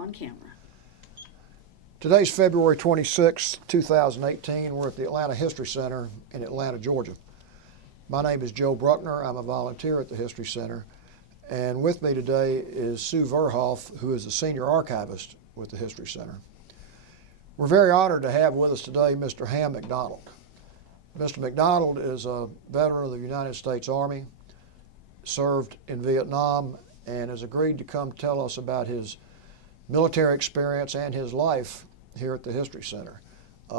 on camera. Today's February 26, 2018. We're at the Atlanta History Center in Atlanta, Georgia. My name is Joe Bruckner. I'm a volunteer at the History Center. And with me today is Sue Verhoff, who is the senior archivist with the History Center. We're very honored to have with us today Mr. Ham McDonald. Mr. McDonald is a veteran of the United States Army, served in Vietnam, and has agreed to come tell us about his military experience and his life here at the History Center.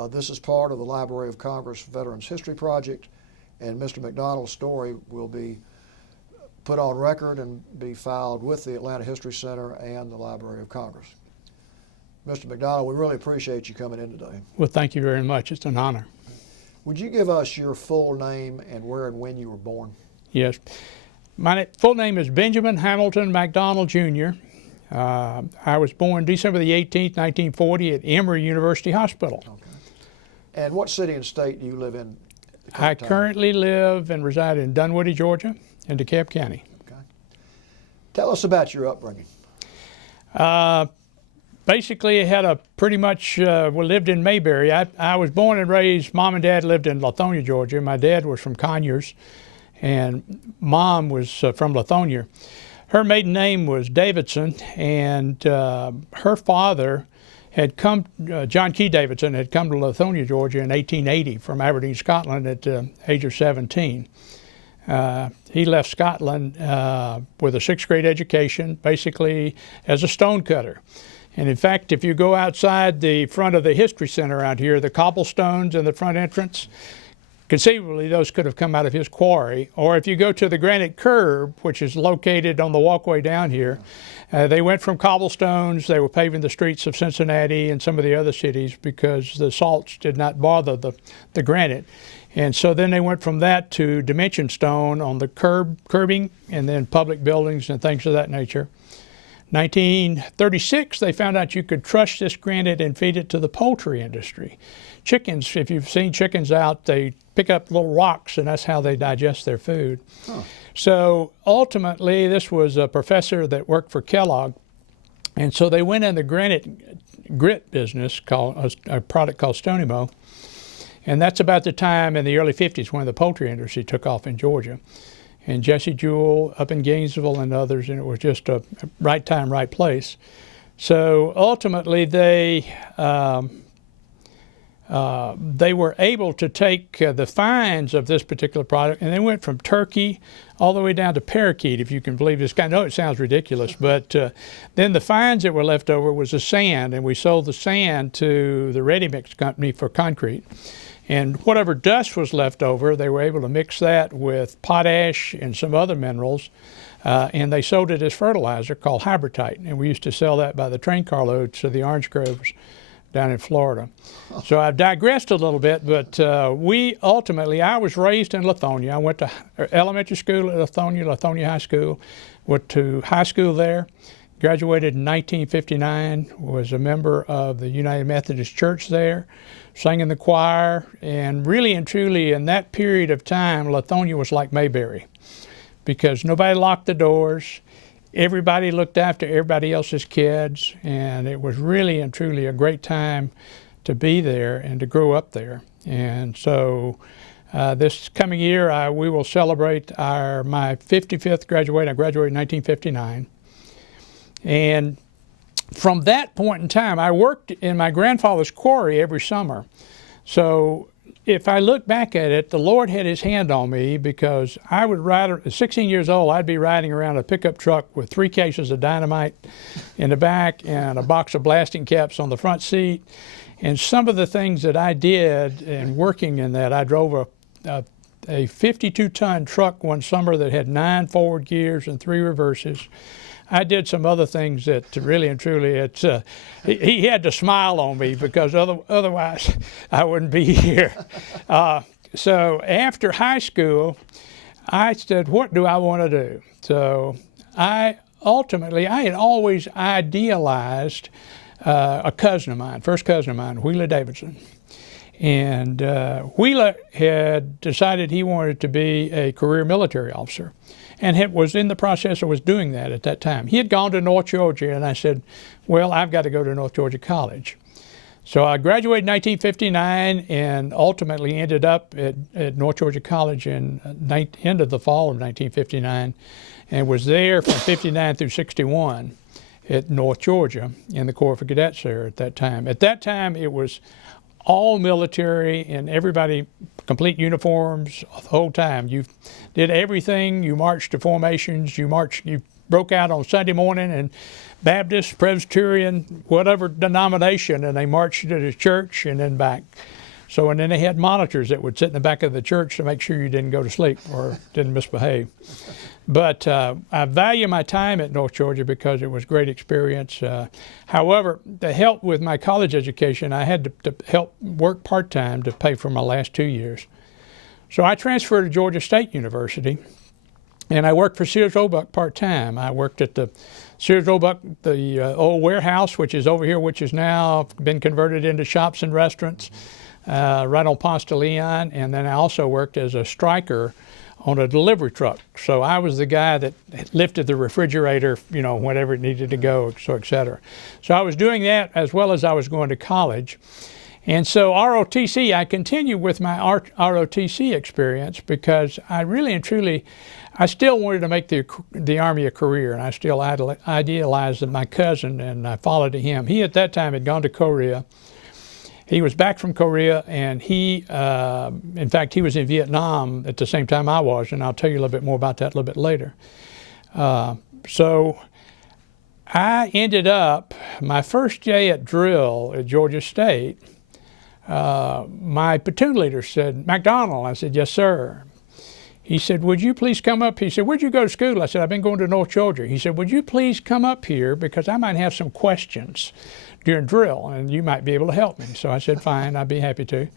This is part of the Library of Congress Veterans History Project, and Mr. McDonald's story will be put on record and be filed with the Atlanta History Center and the Library of Congress. Mr. McDonald, we really appreciate you coming in today. Well, thank you very much. It's an honor. Would you give us your full name and where and when you were born? Yes. My full name is Benjamin Hamilton McDonald, Jr. I was born December the 18th, 1940 at Emory University Hospital. Okay. And what city and state do you live in? I currently live and reside in Dunwoody, Georgia, in DeKalb County. Okay. Tell us about your upbringing. Basically, I had a pretty much, we lived in Mayberry. I was born and raised, Mom and Dad lived in Lithonia, Georgia. My dad was from Conyers, and Mom was from Lithonia. Her maiden name was Davidson, and her father had come, John Key Davidson, had come to Lithonia, Georgia in 1880 from Aberdeen, Scotland at the age of 17. He left Scotland with a 6th grade education, basically as a stonecutter. And in fact, if you go outside the front of the History Center out here, the cobblestones in the front entrance, conceivably those could have come out of his quarry. Or if you go to the granite curb, which is located on the walkway down here, they went from cobblestones. They were paving the streets of Cincinnati and some of the other cities because the salts did not bother the granite. And so then they went from that to dimension stone on the curbing, and then public buildings and things of that nature. 1936, they found out you could crush this granite and feed it to the poultry industry. Chickens, if you've seen chickens out, they pick up little rocks, and that's how they digest their food. Huh. So ultimately, this was a professor that worked for Kellogg, and so they went in the grit business, called a product called Stonimo, and that's about the time in the early 50s when the poultry industry took off in Georgia. And Jesse Jewell up in Gainesville and others, and it was just a right time, right place. So ultimately, they were able to take the fines of this particular product, and they went from turkey all the way down to parakeet, if you can believe this. I know it sounds ridiculous, but then the fines that were left over was the sand, and we sold the sand to the ready-mix company for concrete. And whatever dust was left over, they were able to mix that with potash and some other minerals, and they sold it as fertilizer called Hybridite. And we used to sell that by the train carloads to the orange groves down in Florida. So I've digressed a little bit, but I was raised in Lithonia. I went to elementary school at Lithonia High School, went to high school there, graduated in 1959, was a member of the United Methodist Church there, sang in the choir, and really and truly in that period of time, Lithonia was like Mayberry because nobody locked the doors. Everybody looked after everybody else's kids, and it was really and truly a great time to be there and to grow up there. And so this coming year, we will celebrate my 55th graduation. I graduated in 1959. And from that point in time, I worked in my grandfather's quarry every summer. So if I look back at it, the Lord had his hand on me because I would ride, at 16 years old, I'd be riding around a pickup truck with 3 cases of dynamite in the back and a box of blasting caps on the front seat. And some of the things that I did in working in that, I drove a 52-ton truck one summer that had 9 forward gears and 3 reverses. I did some other things that really and truly, he had to smile on me because otherwise I wouldn't be here. So after high school, I said, what do I want to do? So I had always idealized a cousin of mine, first cousin of mine, Wheeler Davidson. And Wheeler had decided he wanted to be a career military officer, and was in the process of was doing that at that time. He had gone to North Georgia, and I said, well, I've got to go to North Georgia College. So I graduated in 1959 and ultimately ended up at North Georgia College in end of the fall of 1959, and was there from 59 through 61 at North Georgia in the Corps of Cadets there at that time. At that time, it was all military and everybody, complete uniforms the whole time. You did everything. You marched to formations. You broke out on Sunday morning and Baptist, Presbyterian, whatever denomination, and they marched you to the church and then back. So, and then they had monitors that would sit in the back of the church to make sure you didn't go to sleep or didn't misbehave. But I value my time at North Georgia because it was a great experience. However, to help with my college education, I had to help work part-time to pay for my last 2 years. So I transferred to Georgia State University, and I worked for Sears Roebuck part-time. I worked at the Sears Roebuck, the old warehouse, which is over here, which has now been converted into shops and restaurants, right on Ponce de Leon. And then I also worked as a striker on a delivery truck. So I was the guy that lifted the refrigerator, you know, whenever it needed to go, so et cetera. So I was doing that as well as I was going to college. And so ROTC, I continued with my ROTC experience because I really and truly, I still wanted to make the Army a career, and I still idealized my cousin, and I followed him. He at that time had gone to Korea. He was back from Korea, and he, in fact, he was in Vietnam at the same time I was, and I'll tell you a little bit more about that a little bit later. So I ended up, my first day at drill at Georgia State, my platoon leader said, "McDonald." I said, "Yes, sir." He said, "Would you please come up?" He said, "Where'd you go to school?" I said, "I've been going to North Georgia." He said, "Would you please come up here because I might have some questions during drill and you might be able to help me." So I said, "Fine, I'd be happy to."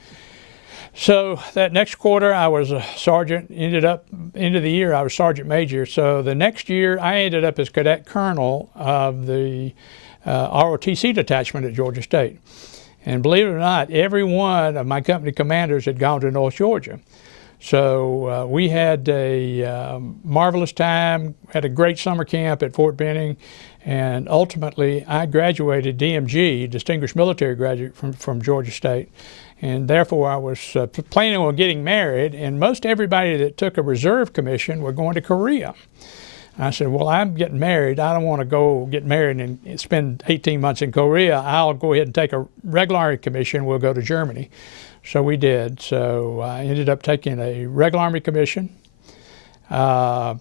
So that next quarter I was a sergeant, ended up, end of the year I was sergeant major. So the next year I ended up as cadet colonel of the ROTC detachment at Georgia State. And believe it or not, every one of my company commanders had gone to North Georgia. So we had a marvelous time, had a great summer camp at Fort Benning, and ultimately I graduated DMG, Distinguished Military Graduate from Georgia State, and therefore I was planning on getting married, and most everybody that took a reserve commission were going to Korea. I said, well, I'm getting married. I don't want to go get married and spend 18 months in Korea. I'll go ahead and take a regular Army commission. We'll go to Germany. So we did. So I ended up taking a regular Army commission. And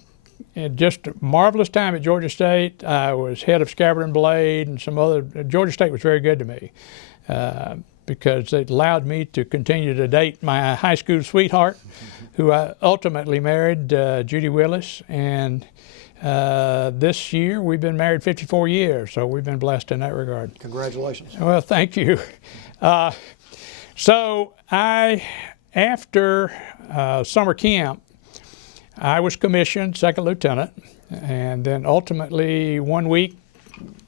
just a marvelous time at Georgia State. I was head of Scabbard and Blade and some other. Georgia State was very good to me because it allowed me to continue to date my high school sweetheart, who I ultimately married, Judy Willis. And this year we've been married 54 years, so we've been blessed in that regard. Congratulations. Well, thank you. So after summer camp, I was commissioned second lieutenant, and then ultimately one week,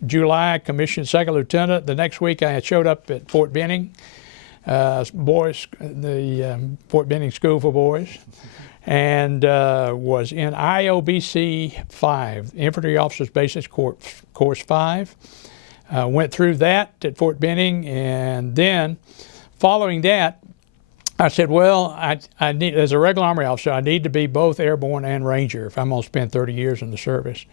July, commissioned second lieutenant. The next week I showed up at Fort Benning, Fort Benning School for Boys, and was in IOBC 5, Infantry Officers Basic Course 5. Went through that at Fort Benning, and then following that, I said, well, I need, as a regular Army officer, I need to be both airborne and Ranger if I'm going to spend 30 years in the service.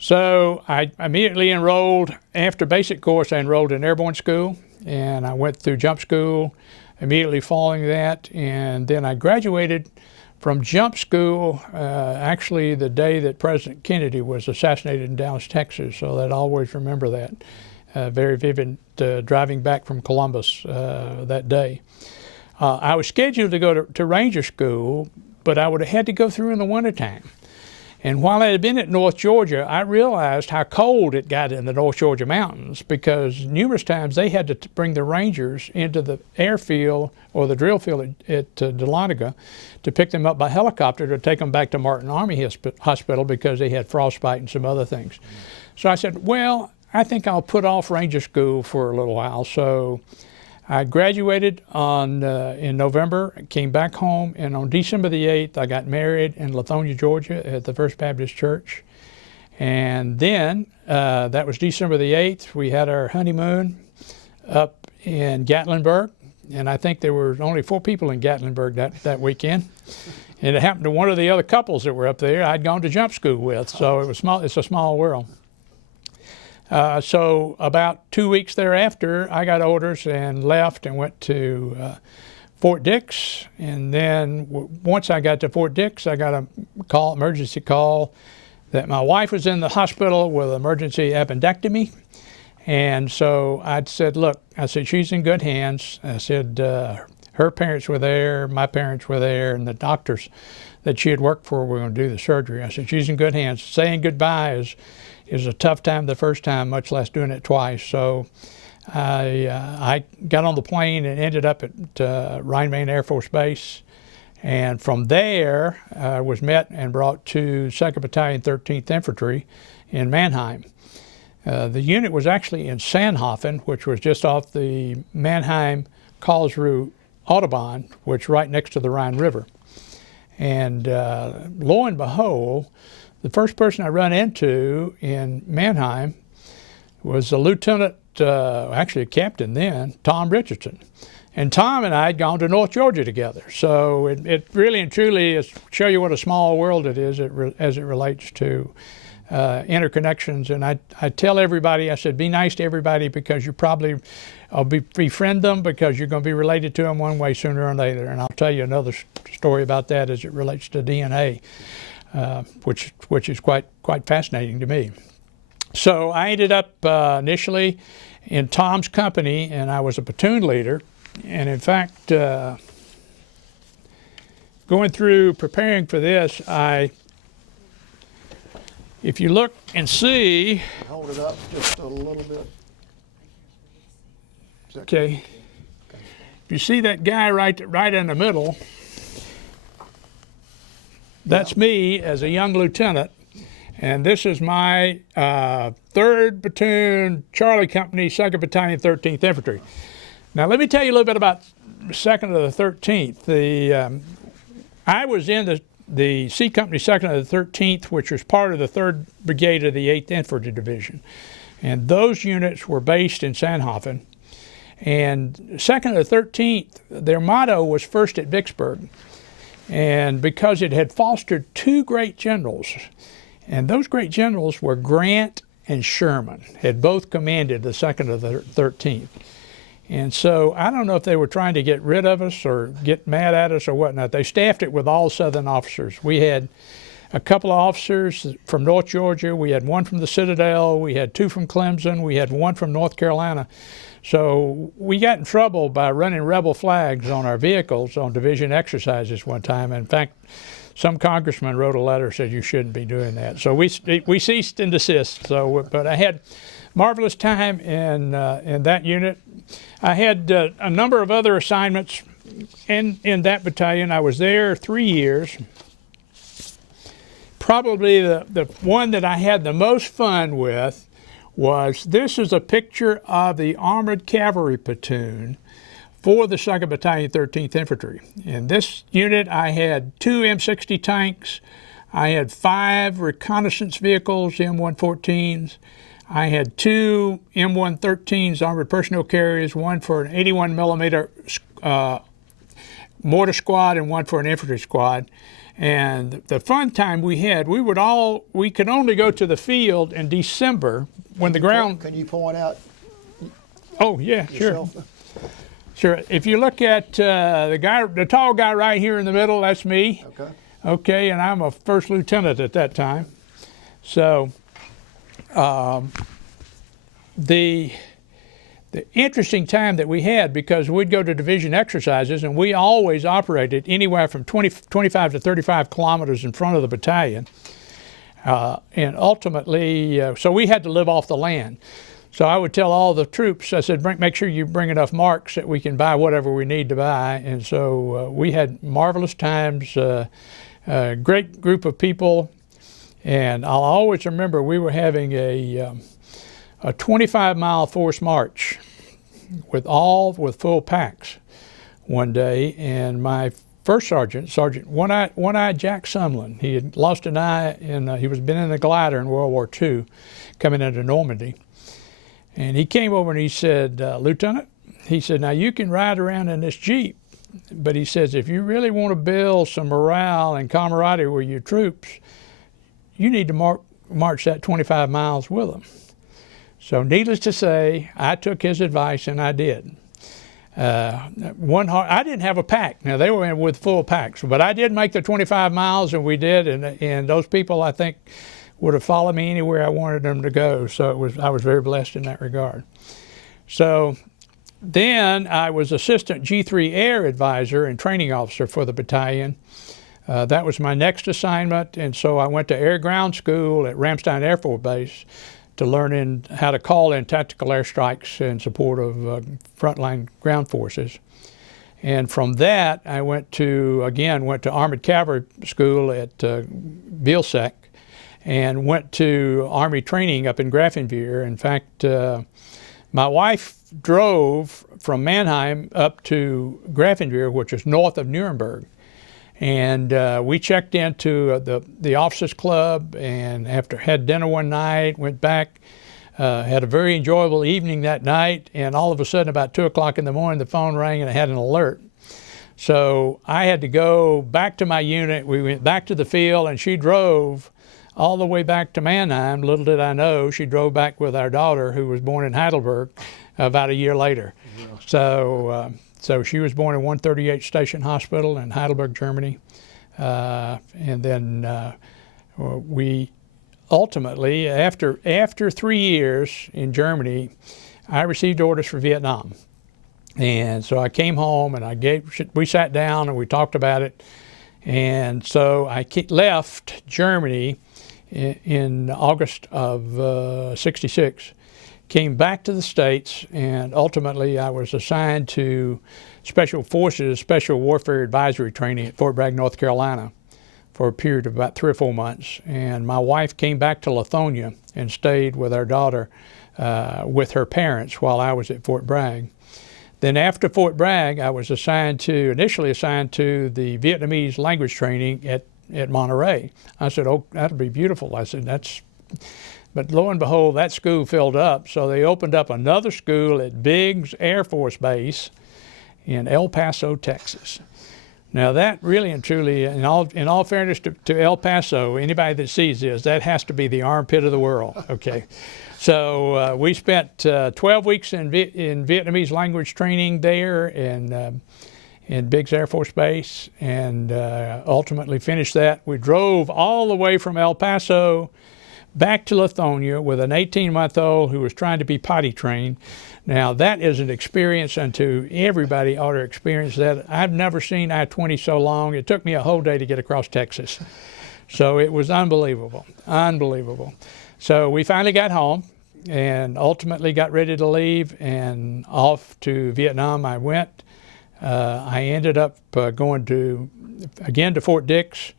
So I immediately enrolled, after basic course, I enrolled in airborne school, and I went through jump school immediately following that, and then I graduated from jump school actually the day that President Kennedy was assassinated in Dallas, Texas, so that I always remember that. Very vivid driving back from Columbus that day. I was scheduled to go to Ranger School, but I would have had to go through in the wintertime. And while I had been at North Georgia, I realized how cold it got in the North Georgia mountains, because numerous times they had to bring the Rangers into the airfield or the drill field at Dahlonega to pick them up by helicopter to take them back to Martin Army Hospital because they had frostbite and some other things. So I said, well, I think I'll put off Ranger School for a little while. So I graduated in November, came back home, and on December the 8th, I got married in Lithonia, Georgia at the First Baptist Church. And then, that was December the 8th, we had our honeymoon up in Gatlinburg. And I think there were only 4 people in Gatlinburg that weekend. And it happened to one of the other couples that were up there I'd gone to jump school with. So it was small. It's a small world. So about 2 weeks thereafter, I got orders and left and went to Fort Dix. And then once I got to Fort Dix, I got a emergency call, that my wife was in the hospital with emergency appendectomy. And so I said, look, I said, she's in good hands. I said, her parents were there, my parents were there, and the doctors that she had worked for were going to do the surgery. I said, she's in good hands. Saying goodbye is a tough time the first time, much less doing it twice. So I got on the plane and ended up at Rhine-Main Air Force Base. And from there, I was met and brought to 2nd Battalion, 13th Infantry in Mannheim. The unit was actually in Sandhofen, which was just off the Mannheim-Karlsruhe Autobahn, which is right next to the Rhine River. And lo and behold, the first person I run into in Mannheim was a lieutenant, actually a captain then, Tom Richardson. And Tom and I had gone to North Georgia together. So it really and truly is show you what a small world it is as it relates to interconnections. And I tell everybody, I said, be nice to everybody, because you probably befriend them, because you're going to be related to them one way sooner or later. And I'll tell you another story about that as it relates to DNA, which is quite fascinating to me. So I ended up initially in Tom's company, and I was a platoon leader. And in fact, going through preparing for this, if you look and see, Hold it up just a little bit. okay, if you see that guy right in the middle, that's me as a young lieutenant, and this is my 3rd Platoon, Charlie Company, 2nd Battalion, 13th Infantry. Now let me tell you a little bit about 2nd of the 13th. I was in the C Company 2nd of the 13th, which was part of the 3rd Brigade of the 8th Infantry Division. And those units were based in Sandhofen. And 2nd of the 13th, their motto was first at Vicksburg. And because it had fostered 2 great generals, and those great generals were Grant and Sherman, had both commanded the 2nd of the 13th. And so I don't know if they were trying to get rid of us or get mad at us or whatnot. They staffed it with all Southern officers. We had a couple of officers from North Georgia. We had 1 from the Citadel. We had 2 from Clemson. We had 1 from North Carolina. So we got in trouble by running rebel flags on our vehicles on division exercises one time. In fact, some congressman wrote a letter, said you shouldn't be doing that. So we ceased and desist. So, but I had marvelous time in that unit. I had a number of other assignments in that battalion. I was there 3 years. Probably the one that I had the most fun with was, this is a picture of the Armored Cavalry Platoon for the 2nd Battalion, 13th Infantry. In this unit, I had 2 M60 tanks. I had 5 reconnaissance vehicles, M114s. I had 2 M113s, armored personnel carriers, 1 for an 81 millimeter mortar squad and 1 for an infantry squad. And the fun time we had, we could only go to the field in December when the ground. Can you point out? Oh yeah, yourself? Sure. If you look at the tall guy right here in the middle, that's me. Okay. Okay, and I'm a first lieutenant at that time. So the interesting time that we had, because we'd go to division exercises and we always operated anywhere from 25 to 35 kilometers in front of the battalion. And ultimately, so we had to live off the land. So I would tell all the troops, I said, make sure you bring enough marks that we can buy whatever we need to buy. And so we had marvelous times, a great group of people. And I'll always remember we were having a 25-mile forced march with full packs one day, and my first sergeant, One-Eyed Jack Sumlin, he had lost an eye, and he was been in a glider in World War II, coming into Normandy, and he came over and he said, Lieutenant, he said, now you can ride around in this Jeep, but he says, if you really want to build some morale and camaraderie with your troops, you need to march that 25 miles with them. So needless to say, I took his advice and I did. I didn't have a pack. Now they were in with full packs, but I did make the 25 miles, and we did, and those people I think would have followed me anywhere I wanted them to go. So I was very blessed in that regard. So then I was assistant G3 Air advisor and training officer for the battalion. That was my next assignment, and so I went to Air Ground School at Ramstein Air Force Base to learn how to call in tactical airstrikes in support of frontline ground forces. And from that, I went to Armored Cavalry School at Bielseck, and went to Army training up in Grafenwehr. In fact, my wife drove from Mannheim up to Grafenwehr, which is north of Nuremberg. And we checked into the officers club, and had dinner one night, went back, had a very enjoyable evening that night, and all of a sudden about 2 o'clock in the morning the phone rang and I had an alert. So I had to go back to my unit. We went back to the field, and she drove all the way back to Mannheim. Little did I know, she drove back with our daughter, who was born in Heidelberg about a year later. Yeah. So she was born in 138 Station Hospital in Heidelberg, Germany. And then we ultimately, after 3 years in Germany, I received orders for Vietnam. And so I came home, and we sat down and we talked about it. And so I left Germany in August of '66. Came back to the States, and ultimately I was assigned to Special Forces Special Warfare Advisory Training at Fort Bragg, North Carolina for a period of about 3 or 4 months. And my wife came back to Lithonia and stayed with our daughter with her parents while I was at Fort Bragg. Then after Fort Bragg, I was initially assigned to the Vietnamese language training at Monterey. I said, oh, that'll be beautiful. I said, but lo and behold, that school filled up, so they opened up another school at Biggs Air Force Base in El Paso, Texas. Now that really and truly, in all fairness to El Paso, anybody that sees this, that has to be the armpit of the world, okay? So we spent 12 weeks in Vietnamese language training there in Biggs Air Force Base, and ultimately finished that. We drove all the way from El Paso back to Lithonia with an 18-month-old who was trying to be potty trained. Now that is an experience unto everybody ought to experience that. I've never seen I-20 so long. It took me a whole day to get across Texas. So it was unbelievable, unbelievable. So we finally got home and ultimately got ready to leave, and off to Vietnam I went. I ended up going to Fort Dix,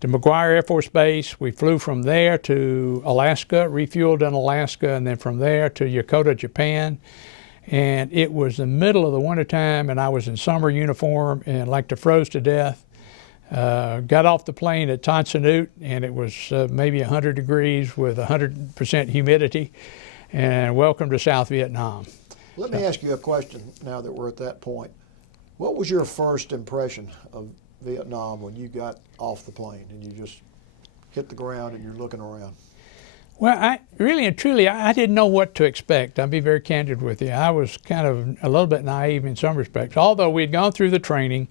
to McGuire Air Force Base. We flew from there to Alaska, refueled in Alaska, and then from there to Yokota, Japan. And it was the middle of the wintertime, and I was in summer uniform and like to froze to death. Got off the plane at Tan Son Nhut, and it was maybe 100 degrees with 100% humidity. And welcome to South Vietnam. Let me ask you a question now that we're at that point. What was your first impression of Vietnam when you got off the plane and you just hit the ground and you're looking around? Well, I really and truly, I didn't know what to expect. I'll be very candid with you. I was kind of a little bit naive in some respects. Although we'd gone through the training,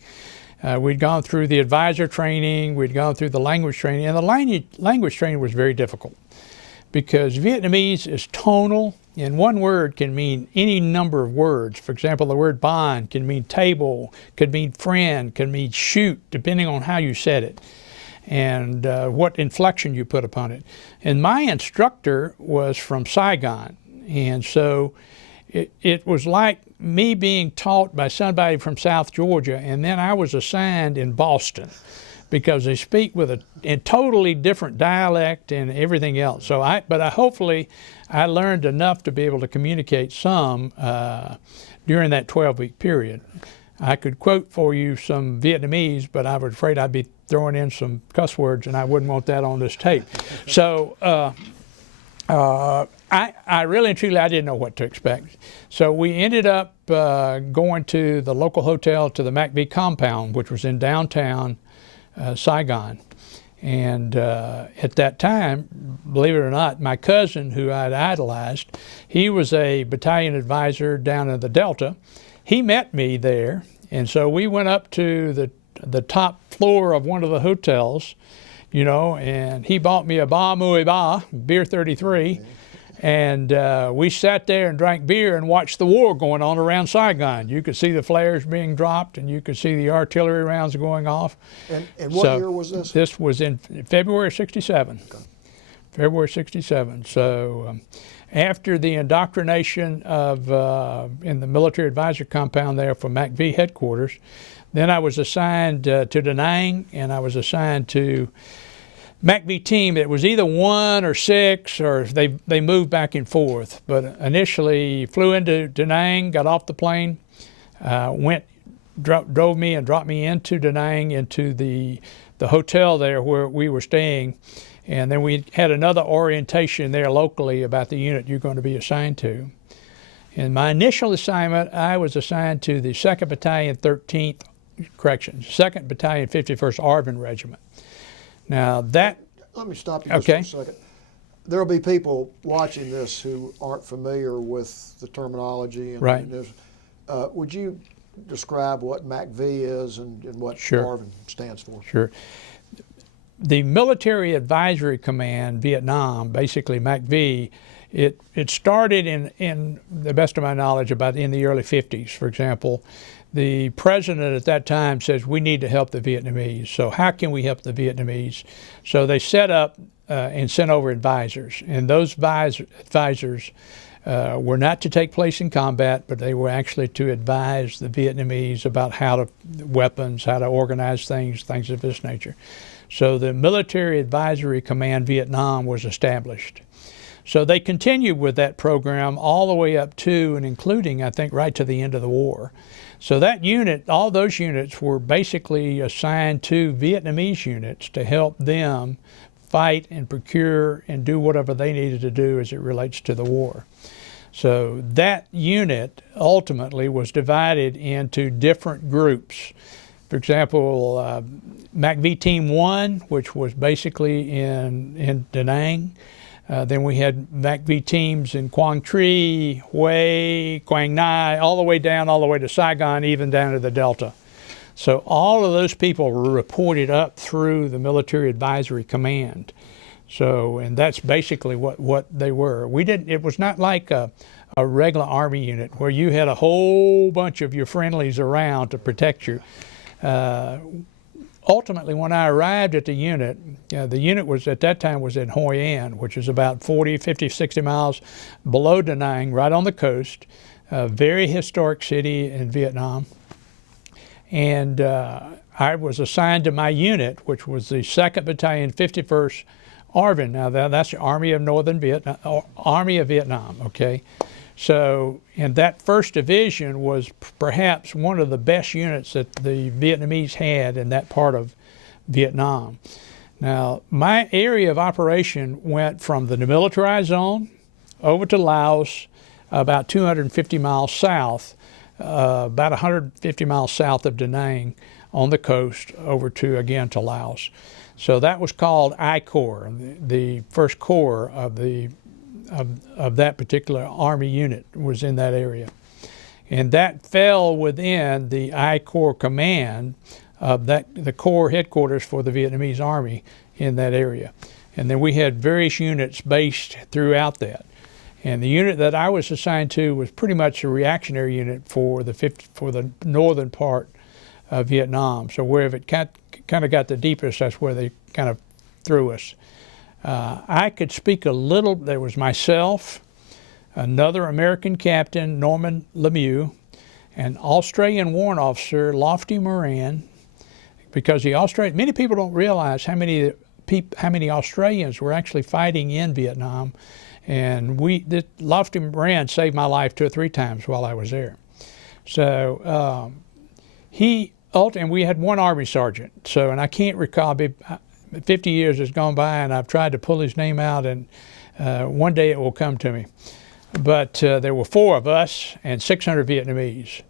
we'd gone through the advisor training, we'd gone through the language training, and the language training was very difficult because Vietnamese is tonal, and one word can mean any number of words. For example, the word bond can mean table, could mean friend, can mean shoot, depending on how you said it and what inflection you put upon it. And my instructor was from Saigon, and so it was like me being taught by somebody from South Georgia, and then I was assigned in Boston. because they speak with a totally different dialect and everything else. So hopefully I learned enough to be able to communicate some during that 12-week period. I could quote for you some Vietnamese, but I was afraid I'd be throwing in some cuss words, and I wouldn't want that on this tape. So I really and truly, I didn't know what to expect. So we ended up going to the local hotel, to the McV compound, which was in downtown Saigon. And at that time, believe it or not, my cousin, who I'd idolized, he was a battalion advisor down in the Delta. He met me there, and so we went up to the top floor of one of the hotels, you know, and he bought me a Ba Mui Ba, beer 33, and we sat there and drank beer and watched the war going on around Saigon. You could see the flares being dropped, and you could see the artillery rounds going off. And what year was this? This was in February of '67. Okay. February '67. So after the indoctrination of in the military advisor compound there for McV headquarters, then I was assigned to Da Nang, and I was assigned to McV team. It was either 1 or 6, or they moved back and forth. But initially flew into Da Nang, got off the plane, drove me and dropped me into Da Nang, into the hotel there where we were staying. And then we had another orientation there locally about the unit you're going to be assigned to. In my initial assignment, I was assigned to the 2nd Battalion 13th, 2nd Battalion 51st ARVN Regiment. Now that... Let me stop you just for a second. There'll be people watching this who aren't familiar with the terminology. And, right. Would you describe what MACV is and what Sure. ARVN stands for? Sure. The Military Advisory Command, Vietnam, basically MACV, it started in the best of my knowledge about in the early 50s. For example, the president at that time says we need to help the Vietnamese. So how can we help the Vietnamese? So they set up and sent over advisors. And those advisors were not to take place in combat, but they were actually to advise the Vietnamese about weapons, how to organize things of this nature. So the Military Advisory Command Vietnam was established. So they continued with that program all the way up to and including, I think, right to the end of the war. So that unit, all those units were basically assigned to Vietnamese units to help them fight and procure and do whatever they needed to do as it relates to the war. So that unit ultimately was divided into different groups. For example, MACV Team 1, which was basically in Da Nang. Then we had MACV teams in Quang Tri, Hue, Quang Nai, all the way to Saigon, even down to the Delta. So all of those people were reported up through the Military Advisory Command. So, and that's basically what they were. It was not like a regular Army unit where you had a whole bunch of your friendlies around to protect you. Ultimately, when I arrived at the unit was at that time was in Hoi An, which is about 40, 50, 60 miles below Da Nang, right on the coast, a very historic city in Vietnam. And I was assigned to my unit, which was the 2nd Battalion 51st ARVN. Now that's the Army of Northern Vietnam, Army of Vietnam, okay? So, and that 1st Division was perhaps one of the best units that the Vietnamese had in that part of Vietnam. Now, my area of operation went from the demilitarized zone over to Laos, about 250 miles south, about 150 miles south of Da Nang on the coast, over to, again, to Laos. So that was called I Corps, the 1st Corps of that particular Army unit was in that area. And that fell within the I Corps command of the Corps headquarters for the Vietnamese Army in that area. And then we had various units based throughout that. And the unit that I was assigned to was pretty much a reactionary unit for the northern part of Vietnam. So wherever it kind of got the deepest, that's where they kind of threw us. I could speak a little. There was myself, another American captain, Norman Lemieux, an Australian warrant officer, Lofty Moran, because many people don't realize how many Australians were actually fighting in Vietnam, and Lofty Moran saved my life 2 or 3 times while I was there. So and we had one Army sergeant. So, and I can't recall. 50 years has gone by, and I've tried to pull his name out, and one day it will come to me. But there were 4 of us and 600 Vietnamese.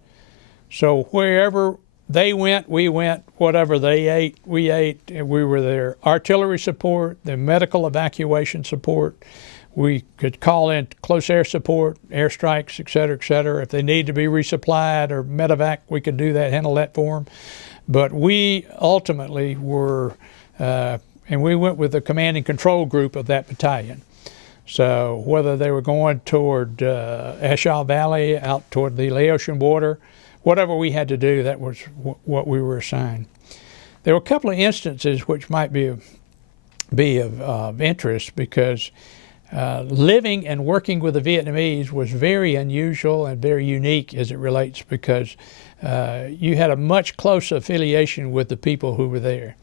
So wherever they went, we went. Whatever they ate, we ate. And we were their artillery support, their medical evacuation support. We could call in close air support, airstrikes, et cetera, et cetera. If they need to be resupplied or medevac, we could do that, handle that for them. But we ultimately were, and we went with the command and control group of that battalion. So whether they were going toward Ashau Valley, out toward the Laotian border, whatever we had to do, that was what we were assigned. There were a couple of instances which might be of interest, because living and working with the Vietnamese was very unusual and very unique as it relates, because you had a much closer affiliation with the people who were there.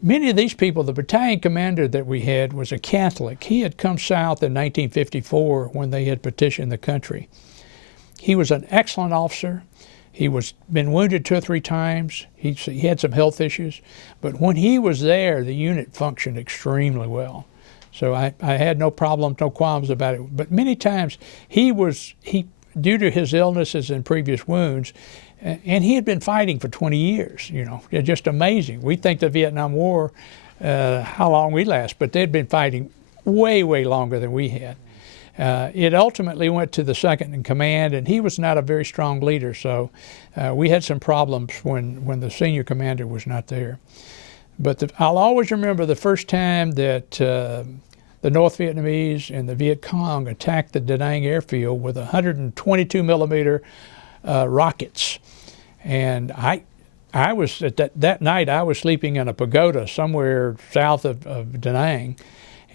Many of these people, the battalion commander that we had was a Catholic. He had come south in 1954 when they had petitioned the country. He was an excellent officer. He was been wounded 2 or 3 times. He had some health issues, but when he was there, the unit functioned extremely well. So I had no problems, no qualms about it. But many times due to his illnesses and previous wounds, and he had been fighting for 20 years, just amazing. We think the Vietnam War, how long we last, but they'd been fighting way, way longer than we had. It ultimately went to the second in command, and he was not a very strong leader, so we had some problems when the senior commander was not there. But I'll always remember the first time that the North Vietnamese and the Viet Cong attacked the Da Nang airfield with 122 millimeter rockets. And I was that night I was sleeping in a pagoda somewhere south of Da Nang,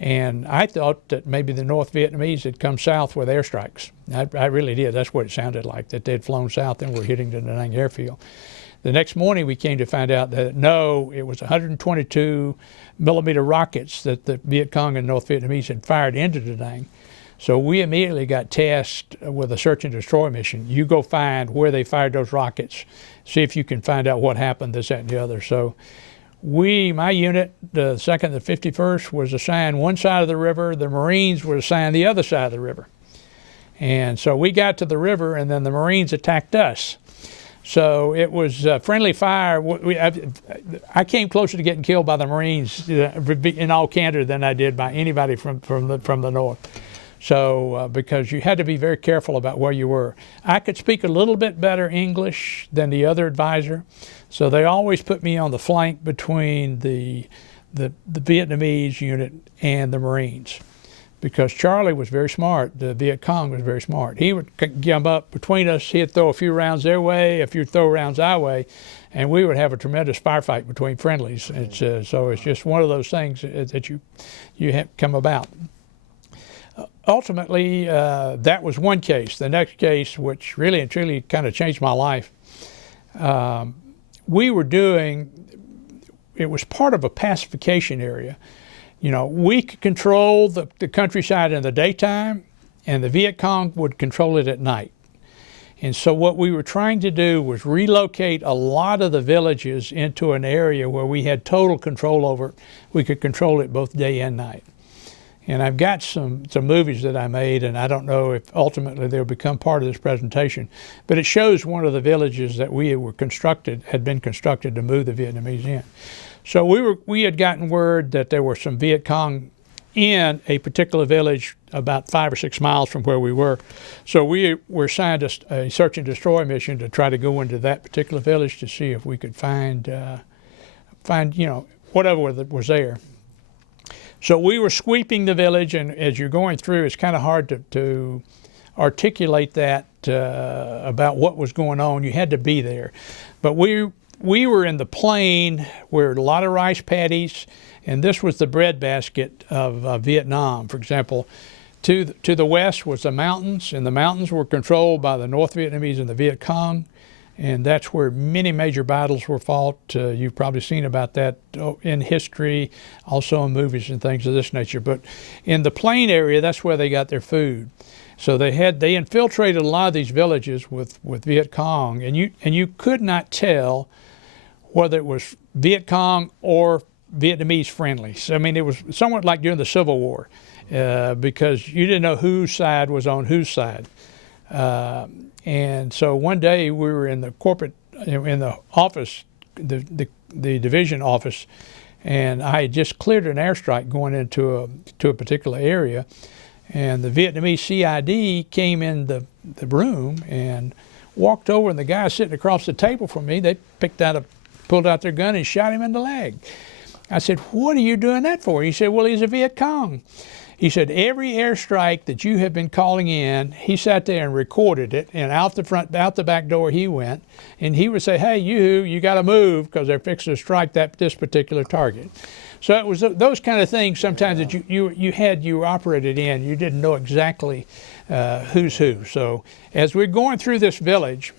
and I thought that maybe the North Vietnamese had come south with airstrikes. I really did. That's what it sounded like, that they'd flown south and were hitting the Da Nang airfield. The next morning we came to find out that no, it was 122 millimeter rockets that the Viet Cong and North Vietnamese had fired into Da Nang. So we immediately got tasked with a search and destroy mission. You go find where they fired those rockets, see if you can find out what happened, this, that, and the other. So my unit, the 2nd and the 51st, was assigned one side of the river. The Marines were assigned the other side of the river. And so we got to the river, and then the Marines attacked us. So it was friendly fire. I came closer to getting killed by the Marines, in all candor, than I did by anybody from the north. So because you had to be very careful about where you were. I could speak a little bit better English than the other advisor, so they always put me on the flank between the Vietnamese unit and the Marines, because Charlie was very smart. The Viet Cong was very smart. He would jump up between us. He'd throw a few rounds their way, a few throw rounds our way, and we would have a tremendous firefight between friendlies. So it's just one of those things that you have come about. Ultimately, that was one case. The next case, which really and truly kind of changed my life, it was part of a pacification area. We could control the countryside in the daytime, and the Viet Cong would control it at night. And so what we were trying to do was relocate a lot of the villages into an area where we had total control over it. We could control it both day and night. And I've got some movies that I made, and I don't know if ultimately they'll become part of this presentation, but it shows one of the villages that had been constructed to move the Vietnamese in. So we had gotten word that there were some Viet Cong in a particular village about 5 or 6 miles from where we were. So we were assigned a search and destroy mission to try to go into that particular village to see if we could find whatever was there. So we were sweeping the village, and as you're going through, it's kind of hard to articulate that about what was going on. You had to be there. But we were in the plain where a lot of rice paddies, and this was the breadbasket of Vietnam. For example, to the west was the mountains, and the mountains were controlled by the North Vietnamese and the Viet Cong. And that's where many major battles were fought. You've probably seen about that in history, also in movies and things of this nature. But in the plain area, that's where they got their food. So they infiltrated a lot of these villages with Viet Cong, and you could not tell whether it was Viet Cong or Vietnamese friendly. So, I mean, it was somewhat like during the Civil War, because you didn't know whose side was on whose side. And so one day we were in the office, the division office, and I had just cleared an airstrike going into a particular area, and the Vietnamese CID came in the room and walked over, and the guy sitting across the table from me, they pulled out their gun and shot him in the leg. I said, "What are you doing that for?" He said, "Well, he's a Viet Cong." He said, "Every airstrike that you have been calling in," he sat there and recorded it, and out the back door he went, and he would say, "Hey, you got to move because they're fixing to strike this particular target." So it was those kind of things sometimes that you operated in. You didn't know exactly who's who. So as we're going through this village,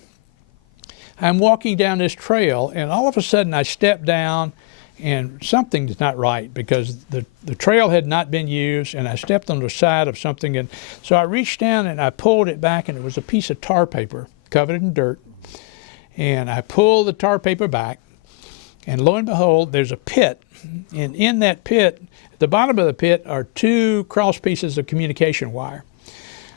I'm walking down this trail, and all of a sudden I step down, and something's not right because the trail had not been used, and I stepped on the side of something, and so I reached down and I pulled it back, and it was a piece of tar paper covered in dirt, and I pulled the tar paper back, and lo and behold, there's a pit, and in that pit, at the bottom of the pit are 2 cross pieces of communication wire.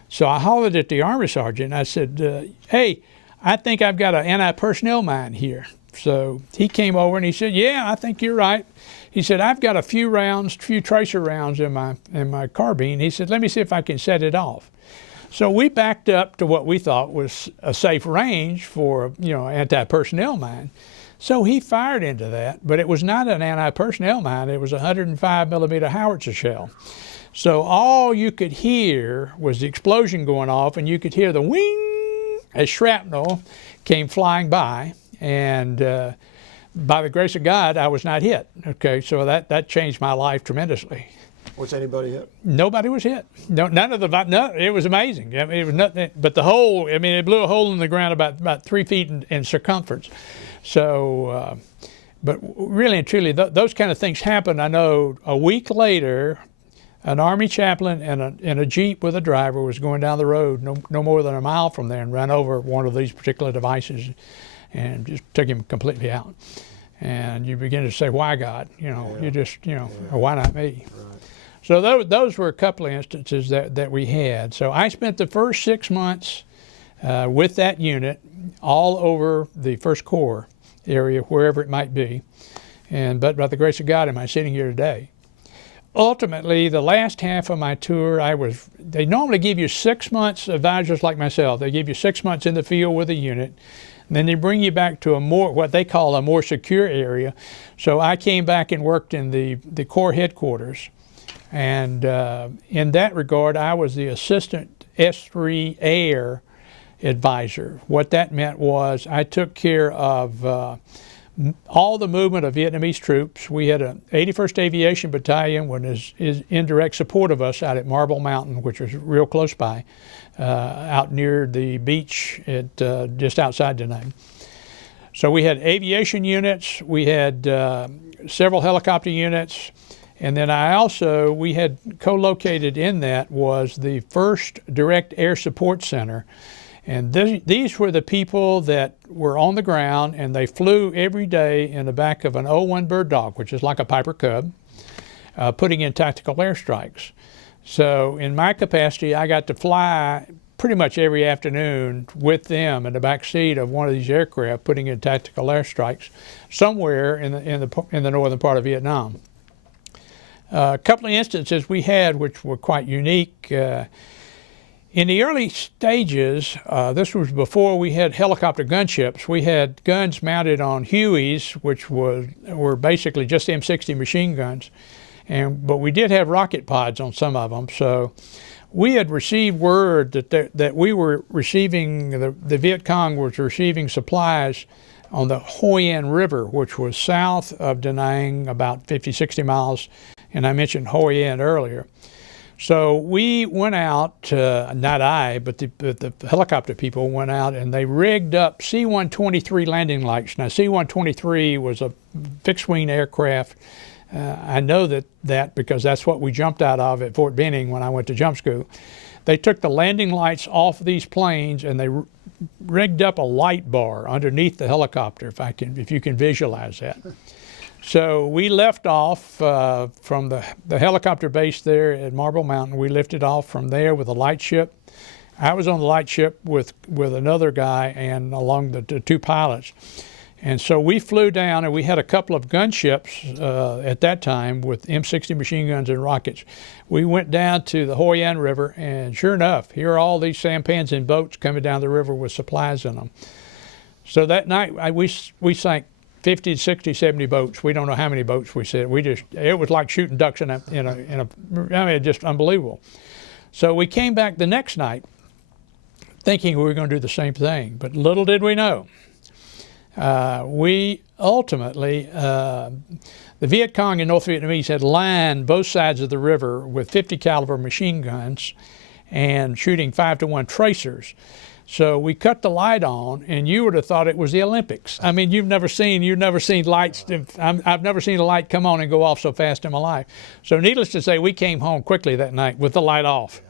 So I hollered at the Army sergeant, and I said, "Hey, I think I've got an anti-personnel mine here." So he came over and he said, "Yeah, I think you're right." He said, "I've got a few tracer rounds in my carbine." He said, "Let me see if I can set it off." So we backed up to what we thought was a safe range for, anti-personnel mine. So he fired into that, but it was not an anti-personnel mine. It was a 105 millimeter howitzer shell. So all you could hear was the explosion going off, and you could hear the wing as shrapnel came flying by. And by the grace of God, I was not hit. Okay, so that changed my life tremendously. Was anybody hit? Nobody was hit. No, it was amazing. I mean, it was nothing, but it blew a hole in the ground about 3 feet in circumference. So, but really and truly, those kind of things happened. I know a week later, an Army chaplain in a Jeep with a driver was going down the road, no more than a mile from there, and ran over one of these particular devices and just took him completely out. And you begin to say, "Why God?" You just, why not me? Right. So those were a couple of instances that we had. So I spent the first 6 months with that unit all over the 1st Corps area, wherever it might be. But by the grace of God, am I sitting here today? Ultimately, the last half of my tour, they normally give you 6 months, advisors like myself. They give you 6 months in the field with a unit. And then they bring you back to what they call a more secure area. So I came back and worked in the Corps headquarters. And in that regard, I was the assistant S3 Air advisor. What that meant was I took care of all the movement of Vietnamese troops. We had an 81st Aviation Battalion, which is in direct support of us out at Marble Mountain, which was real close by, out near the beach just outside Da Nang. So we had aviation units, we had several helicopter units, and then we had co-located in that was the 1st Direct Air Support Center. And these were the people that were on the ground, and they flew every day in the back of an O-1 Bird Dog, which is like a Piper Cub, putting in tactical airstrikes. So in my capacity, I got to fly pretty much every afternoon with them in the back seat of one of these aircraft, putting in tactical airstrikes somewhere in the northern part of Vietnam. A couple of instances we had which were quite unique. In the early stages, this was before we had helicopter gunships. We had guns mounted on Hueys, which were basically just M60 machine guns, but we did have rocket pods on some of them. So we had received word that we were receiving, the Viet Cong was receiving supplies on the Hoi An River, which was south of Da Nang, about 50, 60 miles, and I mentioned Hoi An earlier. So we went out, not I, but the helicopter people went out and they rigged up C-123 landing lights. Now, C-123 was a fixed-wing aircraft. I know that because that's what we jumped out of at Fort Benning when I went to jump school. They took the landing lights off of these planes and they rigged up a light bar underneath the helicopter, if you can visualize that. So we left off from the helicopter base there at Marble Mountain. We lifted off from there with a Lightship. I was on the Lightship with another guy and along the two pilots. And so we flew down and we had a couple of gunships at that time with M60 machine guns and rockets. We went down to the Hoi An River and sure enough, here are all these sampans and boats coming down the river with supplies in them. So that night we sank 50, 60, 70 boats. We don't know how many boats we said. It was like shooting ducks in a I mean, just unbelievable. So we came back the next night thinking we were going to do the same thing, but little did we know. We ultimately, the Viet Cong and North Vietnamese had lined both sides of the river with 50 caliber machine guns and shooting 5-to-1 tracers. So we cut the light on, and you would have thought it was the Olympics. I mean, you've never seen lights. I've never seen a light come on and go off so fast in my life. So needless to say, we came home quickly that night with the light off.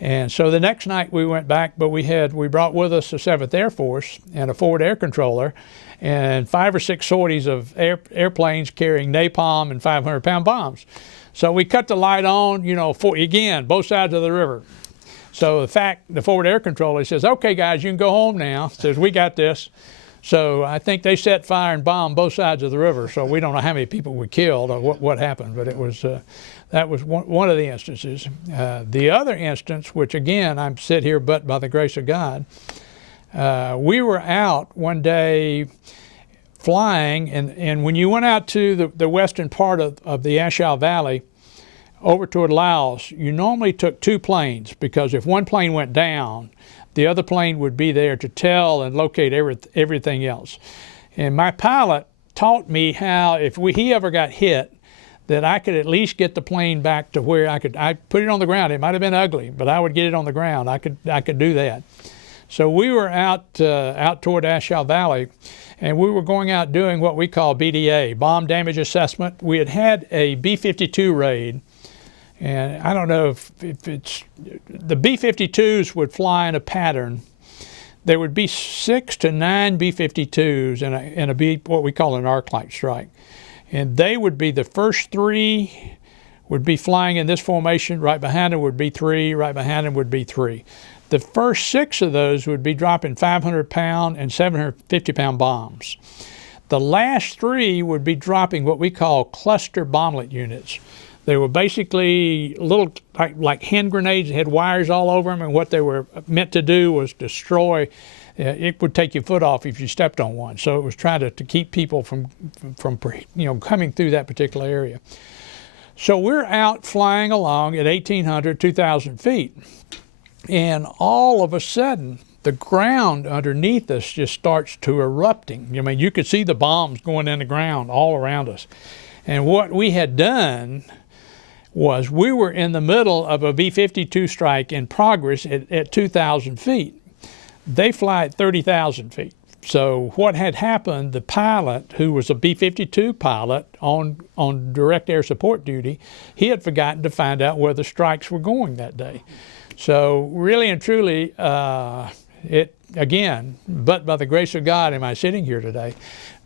And so the next night we went back, but we brought with us the 7th Air Force and a forward air controller and 5 or 6 sorties of airplanes carrying napalm and 500-pound bombs. So we cut the light on, again, both sides of the river. So the forward air controller says, "Okay, guys, you can go home now." Says, "We got this." So I think they set fire and bombed both sides of the river. So we don't know how many people were killed or what happened, but it was that was one of the instances. The other instance, which again I'm sit here but by the grace of God, we were out one day flying, and when you went out to the western part of the A Shau Valley, over toward Laos, you normally took 2 planes because if one plane went down, the other plane would be there to tell and locate everything else. And my pilot taught me how, if he ever got hit, that I could at least get the plane back to where I put it on the ground. It might have been ugly, but I would get it on the ground. I could do that. So we were out toward A Shau Valley, and we were going out doing what we call BDA, bomb damage assessment. We had a B52 raid. And I don't know if it's, the B-52s would fly in a pattern. There would be 6 to 9 B-52s in a what we call an arc-light strike. And they would be the first 3 would be flying in this formation. Right behind them would be 3. Right behind them would be 3. The first 6 of those would be dropping 500-pound and 750-pound bombs. The last 3 would be dropping what we call cluster bomblet units. They were basically little, like hand grenades that had wires all over them, and what they were meant to do was destroy. It would take your foot off if you stepped on one. So it was trying to keep people from coming through that particular area. So we're out flying along at 1,800, 2,000 feet, and all of a sudden, the ground underneath us just starts to erupting. I mean, you could see the bombs going in the ground all around us. And what we had done was we were in the middle of a B52 strike in progress at 2,000 feet. They fly at 30,000 feet. So what had happened, the pilot, who was a B-52 pilot on direct air support duty, he had forgotten to find out where the strikes were going that day. So really and truly, again, but by the grace of God am I sitting here today.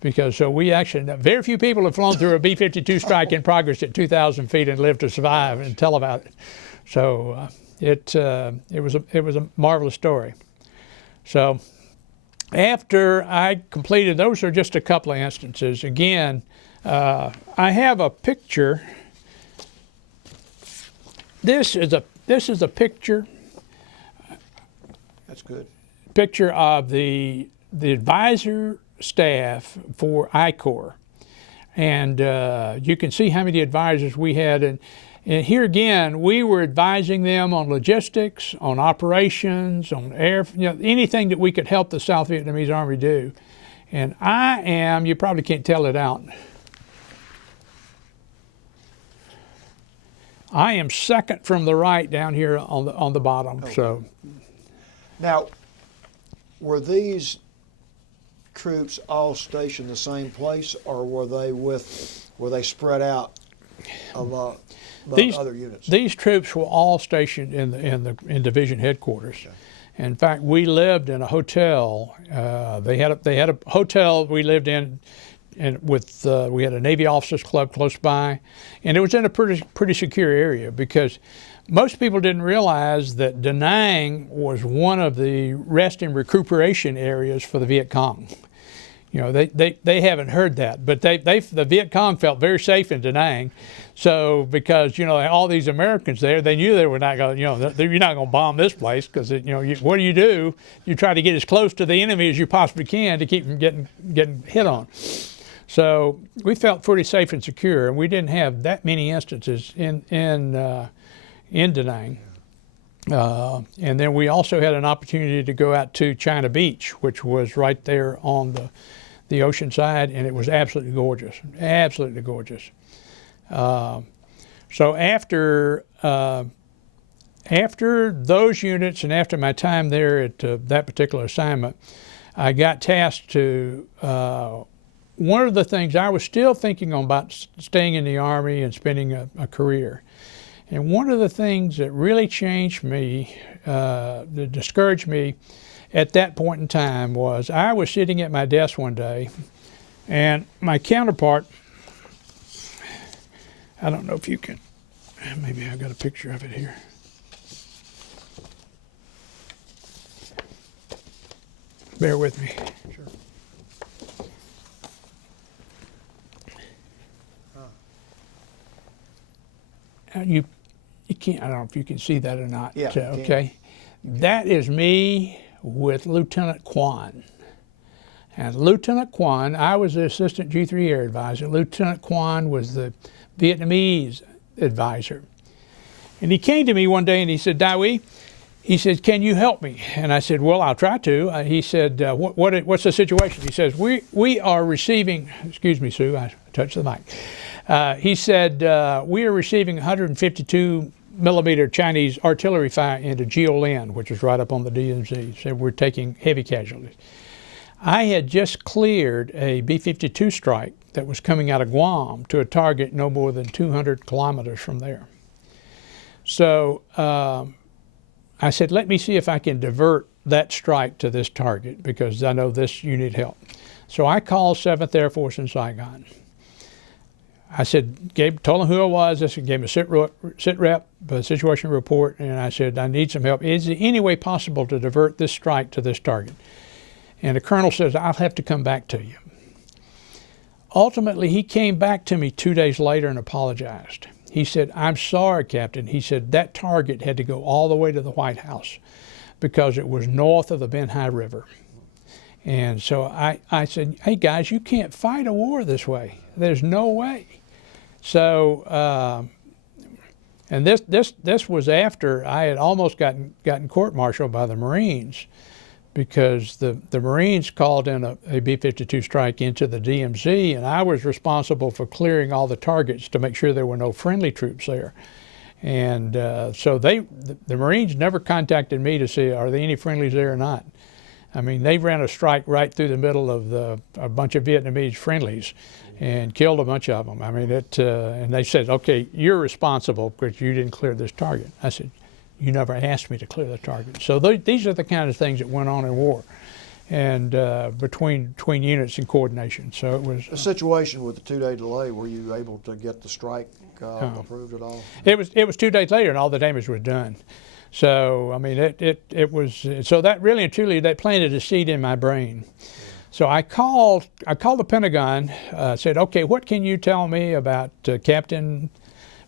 Because we actually, very few people have flown through a B-52 strike in progress at 2,000 feet and lived to survive and tell about it. So it was a marvelous story. So after I completed, those are just a couple of instances. Again, I have a picture. This is a picture. That's good. Picture of the advisor staff for I-Corps, and you can see how many advisors we had, and here again we were advising them on logistics, on operations, on air, anything that we could help the South Vietnamese Army do. And you probably can't tell it out, I am second from the right down here on the bottom. Okay. So Now, were these troops all stationed the same place, or were they spread out among other units? These troops were all stationed in division headquarters. Okay. In fact, we lived in a hotel. They had a hotel we lived in, and we had a Navy Officers Club close by, and it was in a pretty secure area because most people didn't realize that Da Nang was one of the rest and recuperation areas for the Viet Cong. You know, they haven't heard that, but the Viet Cong felt very safe in Da Nang. So because, you know, all these Americans there, they knew they were not going, you know, you're not going to bomb this place because, you know, what do? You try to get as close to the enemy as you possibly can to keep them getting hit on. So we felt pretty safe and secure, and we didn't have that many instances in Da Nang. And then we also had an opportunity to go out to China Beach, which was right there on the ocean side, and it was absolutely gorgeous, absolutely gorgeous. So after those units and after my time there at that particular assignment, I got tasked to, one of the things I was still thinking about staying in the Army and spending a career. And one of the things that really changed me, that discouraged me at that point in time was I was sitting at my desk one day and my counterpart, I don't know if you can, maybe I've got a picture of it here. Bear with me. Sure. You can't, I don't know if you can see that or not. Yeah, Okay. That is me with Lieutenant Quan. And Lieutenant Quan, I was the Assistant G3 Air Advisor. Lieutenant Quan was the Vietnamese advisor. And he came to me one day and he said, Dai, he said, can you help me? And I said, well, I'll try to. He said, what's the situation? He says, we are receiving, excuse me, Sue, I touched the mic. He said, we are receiving 152 millimeter Chinese artillery fire into Jiolin, which is right up on the DMZ. So we're taking heavy casualties. I had just cleared a B52 Strike that was coming out of Guam to a target no more than 200 kilometers from there. So I said, let me see if I can divert that strike to this target because I know you need help. So I called 7th Air Force in Saigon. I said, told them who I was. I gave them a sit rep, a situation report, and I said, I need some help. Is there any way possible to divert this strike to this target? And the colonel says, I'll have to come back to you. Ultimately, he came back to me 2 days later and apologized. He said, I'm sorry, Captain. He said, that target had to go all the way to the White House because it was north of the Binh River. And so I said, hey, guys, you can't fight a war this way. There's no way. So, and this was after I had almost gotten court-martialed by the Marines because the Marines called in a B-52 Strike into the DMZ, and I was responsible for clearing all the targets to make sure there were no friendly troops there. And so the Marines never contacted me to see, are there any friendlies there or not? I mean, they ran a strike right through the middle of a bunch of Vietnamese friendlies and killed a bunch of them. I mean, and they said, okay, you're responsible because you didn't clear this target. I said, you never asked me to clear the target. So these are the kind of things that went on in war and between units and coordination. So it was... The situation with the 2-day delay, were you able to get the strike approved at all? It was 2 days later and all the damage was done. So, I mean, it was, so that really and truly, that planted a seed in my brain. So I called the Pentagon, said, okay, what can you tell me about Captain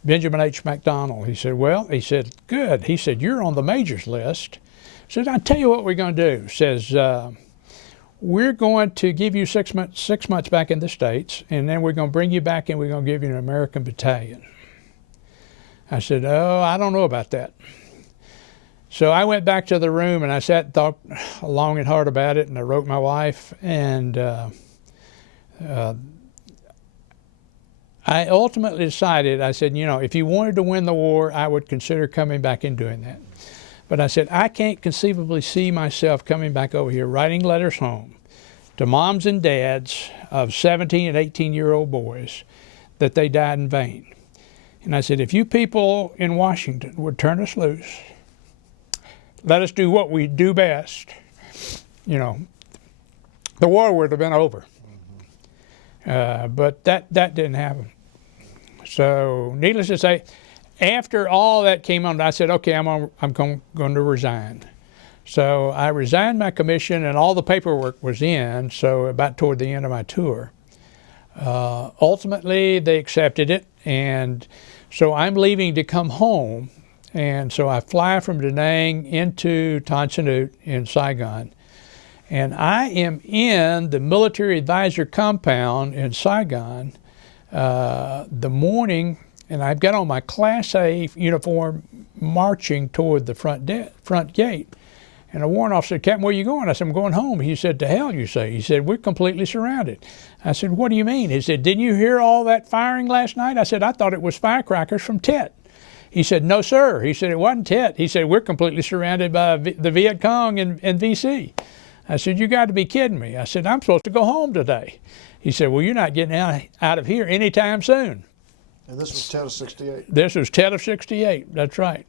Benjamin H. McDonald? He said, well, he said, good. He said, you're on the majors list. I said, I'll tell you what we're going to do. Says, we're going to give you 6 months back in the States, and then we're going to bring you back and we're going to give you an American battalion. I said, oh, I don't know about that. So I went back to the room and I sat and thought long and hard about it, and I wrote my wife, and I I ultimately decided, I said, you know, if you wanted to win the war, I would consider coming back and doing that. But I said, I can't conceivably see myself coming back over here writing letters home to moms and dads of 17 and 18-year-old boys that they died in vain. And I said, if you people in Washington would turn us loose, let us do what we do best, you know, the war would have been over. But that didn't happen. So needless to say, after all that came on, I said, okay, I'm going to resign. So I resigned my commission, and all the paperwork was in, so about toward the end of my tour. Ultimately, they accepted it, and so I'm leaving to come home. And so I fly from Da Nang into Tan Son Nhut in Saigon. And I am in the military advisor compound in Saigon the morning, and I've got on my Class A uniform marching toward the front gate. And a warrant officer said, Captain, where are you going? I said, I'm going home. He said, to hell you say. He said, we're completely surrounded. I said, what do you mean? He said, didn't you hear all that firing last night? I said, I thought it was firecrackers from Tet. He said, no, sir. He said, it wasn't Tet. He said, we're completely surrounded by the Viet Cong and VC. I said, you got to be kidding me. I said, I'm supposed to go home today. He said, well, you're not getting out of here anytime soon. And this was Tet of 68. This was Tet of 68, that's right.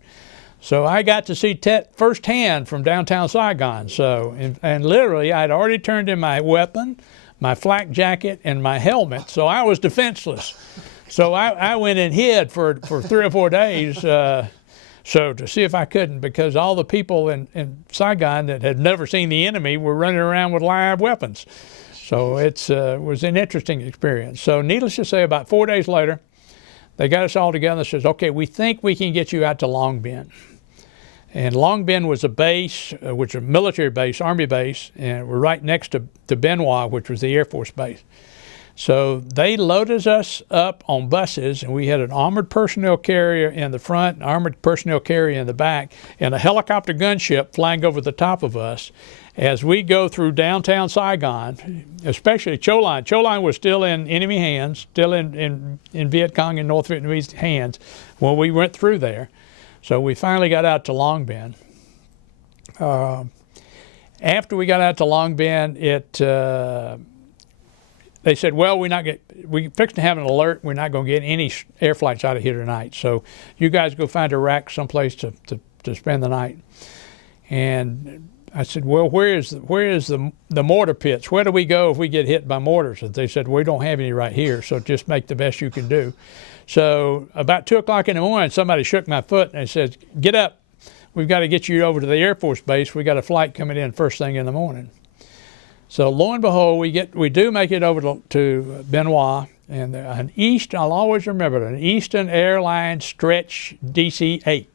So I got to see Tet firsthand from downtown Saigon. So, and literally, I'd already turned in my weapon, my flak jacket, and my helmet, so I was defenseless. So I went and hid for 3 or 4 days so to see if I couldn't, because all the people in Saigon that had never seen the enemy were running around with live weapons. So it was an interesting experience. So needless to say, about 4 days later, they got us all together and says, okay, we think we can get you out to Long Binh. And Long Binh was a base, which was a military base, Army base, and we're right next to Bien Hoa, which was the Air Force base. So they loaded us up on buses, and we had an armored personnel carrier in the front, an armored personnel carrier in the back, and a helicopter gunship flying over the top of us as we go through downtown Saigon, especially Cho Line. Cho Line was still in enemy hands, still in Viet Cong and North Vietnamese hands when we went through there. So we finally got out to Long Binh. After we got out to Long Binh, they said, well, we fixed to have an alert. We're not going to get any air flights out of here tonight. So you guys go find a rack someplace to spend the night. And I said, well, where is the mortar pits? Where do we go if we get hit by mortars? And they said, we don't have any right here, so just make the best you can do. So about 2 o'clock in the morning, somebody shook my foot and said, get up. We've got to get you over to the Air Force base. We got a flight coming in first thing in the morning. So lo and behold, we do make it over to Bien Hoa, and I'll always remember it, an Eastern Airlines Stretch DC-8.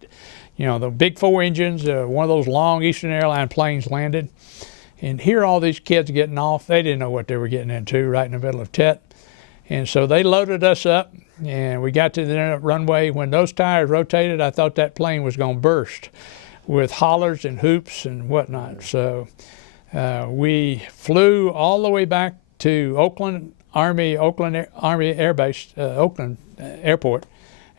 You know, the big 4 engines, one of those long Eastern Airlines planes landed. And here all these kids getting off. They didn't know what they were getting into right in the middle of Tet. And so they loaded us up, and we got to the runway. When those tires rotated, I thought that plane was going to burst with hollers and hoops and whatnot. So we flew all the way back to Oakland Army Air Base, Oakland Airport,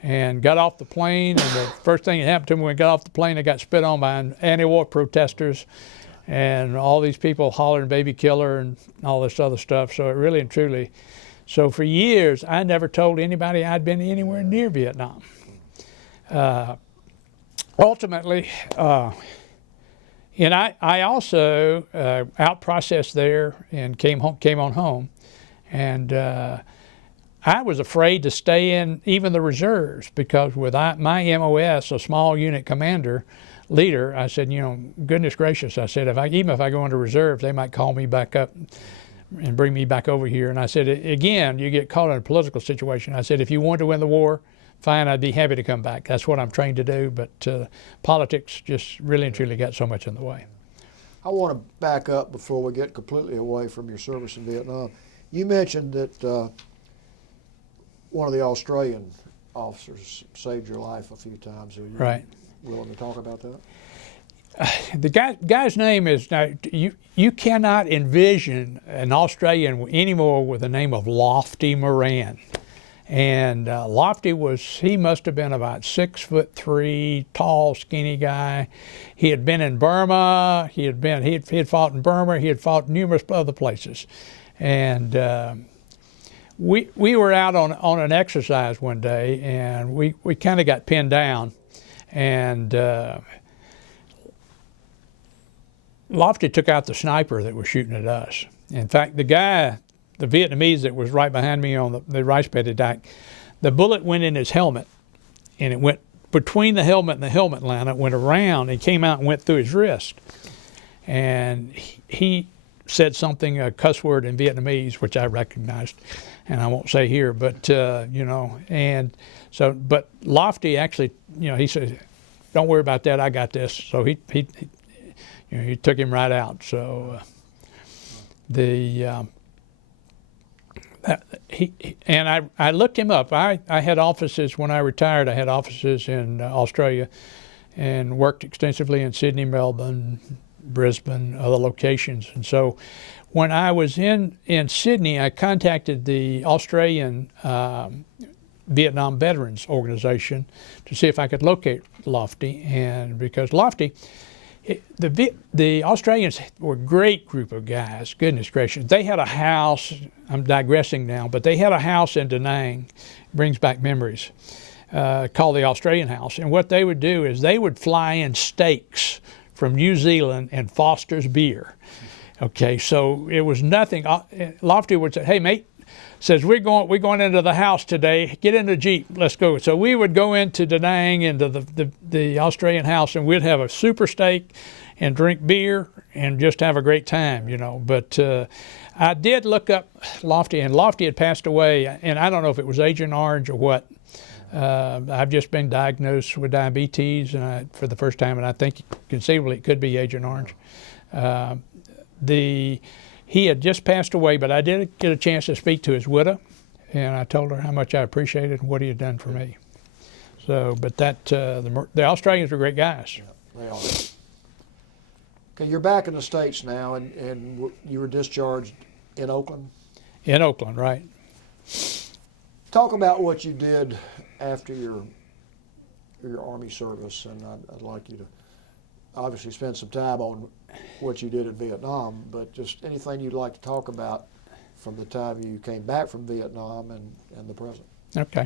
and got off the plane. And the first thing that happened to me when we got off the plane, I got spit on by anti-war protesters, and all these people hollering "baby killer" and all this other stuff. So it really and truly. So for years, I never told anybody I'd been anywhere near Vietnam. Ultimately, and I also out-processed there and came on home. And I was afraid to stay in even the reserves, because with my MOS, a small unit commander, leader, I said, you know, goodness gracious, I said, even if I go into reserves, they might call me back up and bring me back over here. And I said, again, you get caught in a political situation. I said, if you want to win the war, fine, I'd be happy to come back. That's what I'm trained to do, but politics just really and truly got so much in the way. I want to back up before we get completely away from your service in Vietnam. You mentioned that one of the Australian officers saved your life a few times. Are you Right. willing to talk about that? The guy's name is, now, you cannot envision an Australian anymore with the name of Lofty Moran. And Lofty he must have been about 6'3", tall, skinny guy. He had been in Burma. He had fought in Burma. He had fought numerous other places. And we were out on an exercise one day, and we kind of got pinned down. And Lofty took out the sniper that was shooting at us. In fact, the Vietnamese that was right behind me on the rice paddy dyke, the bullet went in his helmet, and it went between the helmet and the helmet line. It went around and came out and went through his wrist. And he said something, a cuss word in Vietnamese, which I recognized, and I won't say here, but and so, but Lofty actually, he said, "Don't worry about that, I got this." So he took him right out. So I looked him up. I had offices when I retired. I had offices in Australia, and worked extensively in Sydney, Melbourne, Brisbane, other locations. And so when I was in Sydney, I contacted the Australian Vietnam Veterans Organization to see if I could locate Lofty. And because Lofty, the Australians were a great group of guys, goodness gracious. They had a house, I'm digressing now, but they had a house in Da Nang, brings back memories, called the Australian House. And what they would do is they would fly in steaks from New Zealand and Foster's beer. Okay, so it was nothing. Lofty would say, "Hey, mate," says, we're going into the house today. Get in the Jeep, let's go. So we would go into Da Nang, into the Australian house, and we'd have a super steak and drink beer and just have a great time, But I did look up Lofty, and Lofty had passed away, and I don't know if it was Agent Orange or what. I've just been diagnosed with diabetes for the first time, and I think conceivably it could be Agent Orange. He had just passed away, but I did get a chance to speak to his widow, and I told her how much I appreciated what he had done for me. So, but the Australians were great guys. Yeah, they are. Okay, you're back in the States now, and you were discharged in Oakland? In Oakland, right. Talk about what you did after your Army service, and I'd like you to obviously spend some time on what you did in Vietnam, but just anything you'd like to talk about from the time you came back from Vietnam and the present. Okay.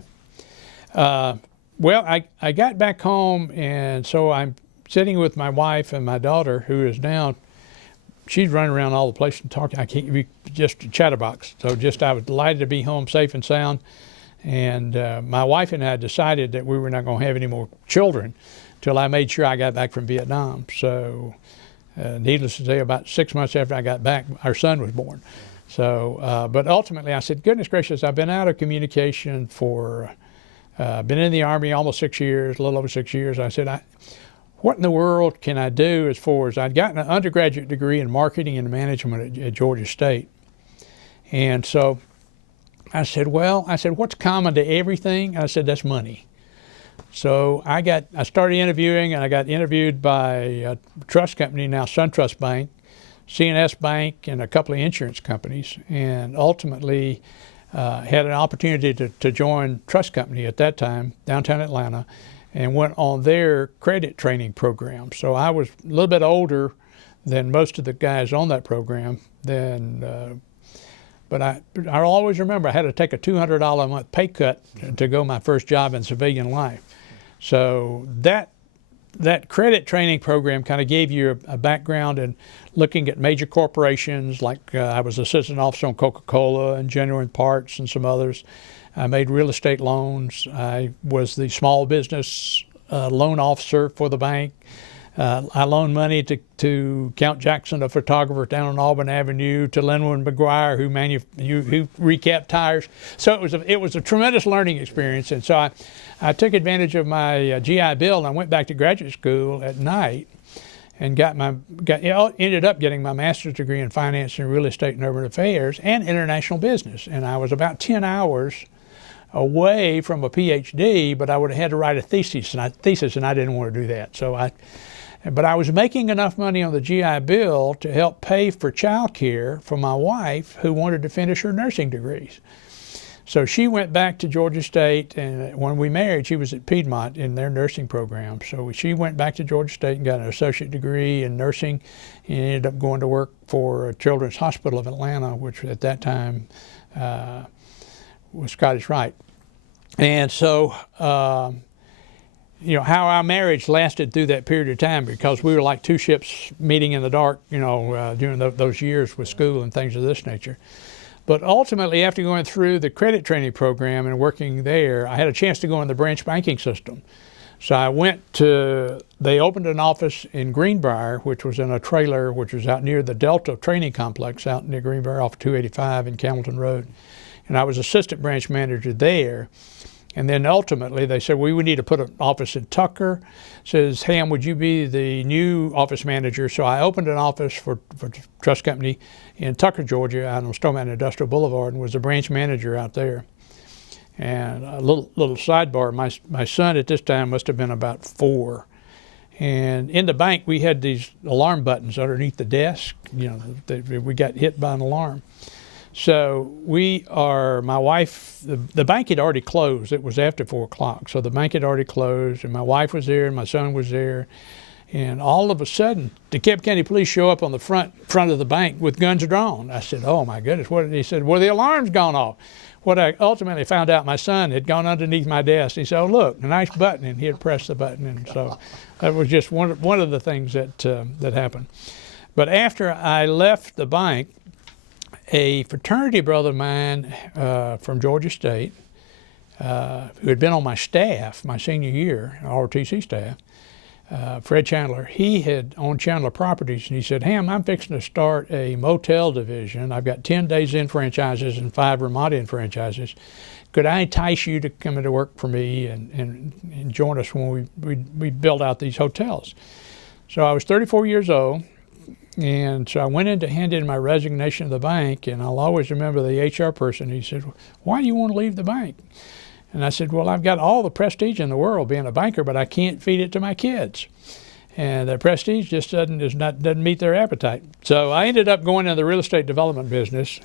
Well, I got back home, and so I'm sitting with my wife and my daughter, who is now, she's running around all the place and talking. I can't be just a chatterbox. So I was delighted to be home safe and sound. And my wife and I decided that we were not going to have any more children till I made sure I got back from Vietnam. So needless to say, about 6 months after I got back, our son was born. So, but ultimately I said, goodness gracious, I've been out of communication for, been in the Army almost 6 years, a little over 6 years. I said, what in the world can I do as far as I'd gotten an undergraduate degree in marketing and management at Georgia State. And so I said, what's common to everything? I said, that's money. So I started interviewing, and I got interviewed by a trust company, now SunTrust Bank, CNS Bank, and a couple of insurance companies, and ultimately had an opportunity to join Trust Company at that time, downtown Atlanta, and went on their credit training program. So I was a little bit older than most of the guys on that program. But I always remember I had to take a $200 a month pay cut to go my first job in civilian life. So that credit training program kind of gave you a background in looking at major corporations, like I was assistant officer on Coca-Cola and Genuine Parts and some others. I made real estate loans. I was the small business loan officer for the bank. I loaned money to Count Jackson, a photographer down on Auburn Avenue, to Linwood McGuire, who recapped tires. So it was a tremendous learning experience. And so I took advantage of my GI Bill, and I went back to graduate school at night and ended up getting my master's degree in finance and real estate and urban affairs and international business. And I was about 10 hours away from a PhD, but I would have had to write a thesis, and I didn't want to do that. But I was making enough money on the GI Bill to help pay for child care for my wife, who wanted to finish her nursing degrees. So she went back to Georgia State, and when we married, she was at Piedmont in their nursing program. So she went back to Georgia State and got an associate degree in nursing, and ended up going to work for Children's Hospital of Atlanta, which at that time was Scottish Rite. And so, you know, how our marriage lasted through that period of time, because we were like two ships meeting in the dark, you know, during those years with school and things of this nature. But ultimately, after going through the credit training program and working there, I had a chance to go in the branch banking system. So I went to, they opened an office in Greenbrier, which was in a trailer, which was out near the Delta Training Complex out near Greenbrier off 285 in Camilton Road. And I was assistant branch manager there. And then ultimately they said, well, we need to put an office in Tucker. Says, Ham, would you be the new office manager? So I opened an office for the trust company in Tucker, Georgia, out on Stoneman Industrial Boulevard, and was the branch manager out there. And a little sidebar, my son at this time must have been about 4. And in the bank, we had these alarm buttons underneath the desk. You know, we got hit by an alarm. So my wife, the bank had already closed. It was after 4 o'clock. So the bank had already closed, and my wife was there and my son was there. And all of a sudden, the DeKalb County Police show up on the front of the bank with guns drawn. I said, oh my goodness, what? He said, well, the alarm's gone off. What I ultimately found out, my son had gone underneath my desk. He said, oh look, a nice button, and he had pressed the button. And so that was just one of the things that happened. But after I left the bank, a fraternity brother of mine from Georgia State, who had been on my staff my senior year, ROTC staff, Fred Chandler, he had owned Chandler Properties, and he said, Ham, I'm fixing to start a motel division. I've got 10 Days Inn franchises and 5 Ramada Inn franchises. Could I entice you to come into work for me and join us when we build out these hotels? So I was 34 years old. And so I went in to hand in my resignation to the bank, and I'll always remember the HR person. He said, why do you want to leave the bank? And I said, well, I've got all the prestige in the world being a banker, but I can't feed it to my kids. And the prestige just doesn't meet their appetite. So I ended up going into the real estate development business,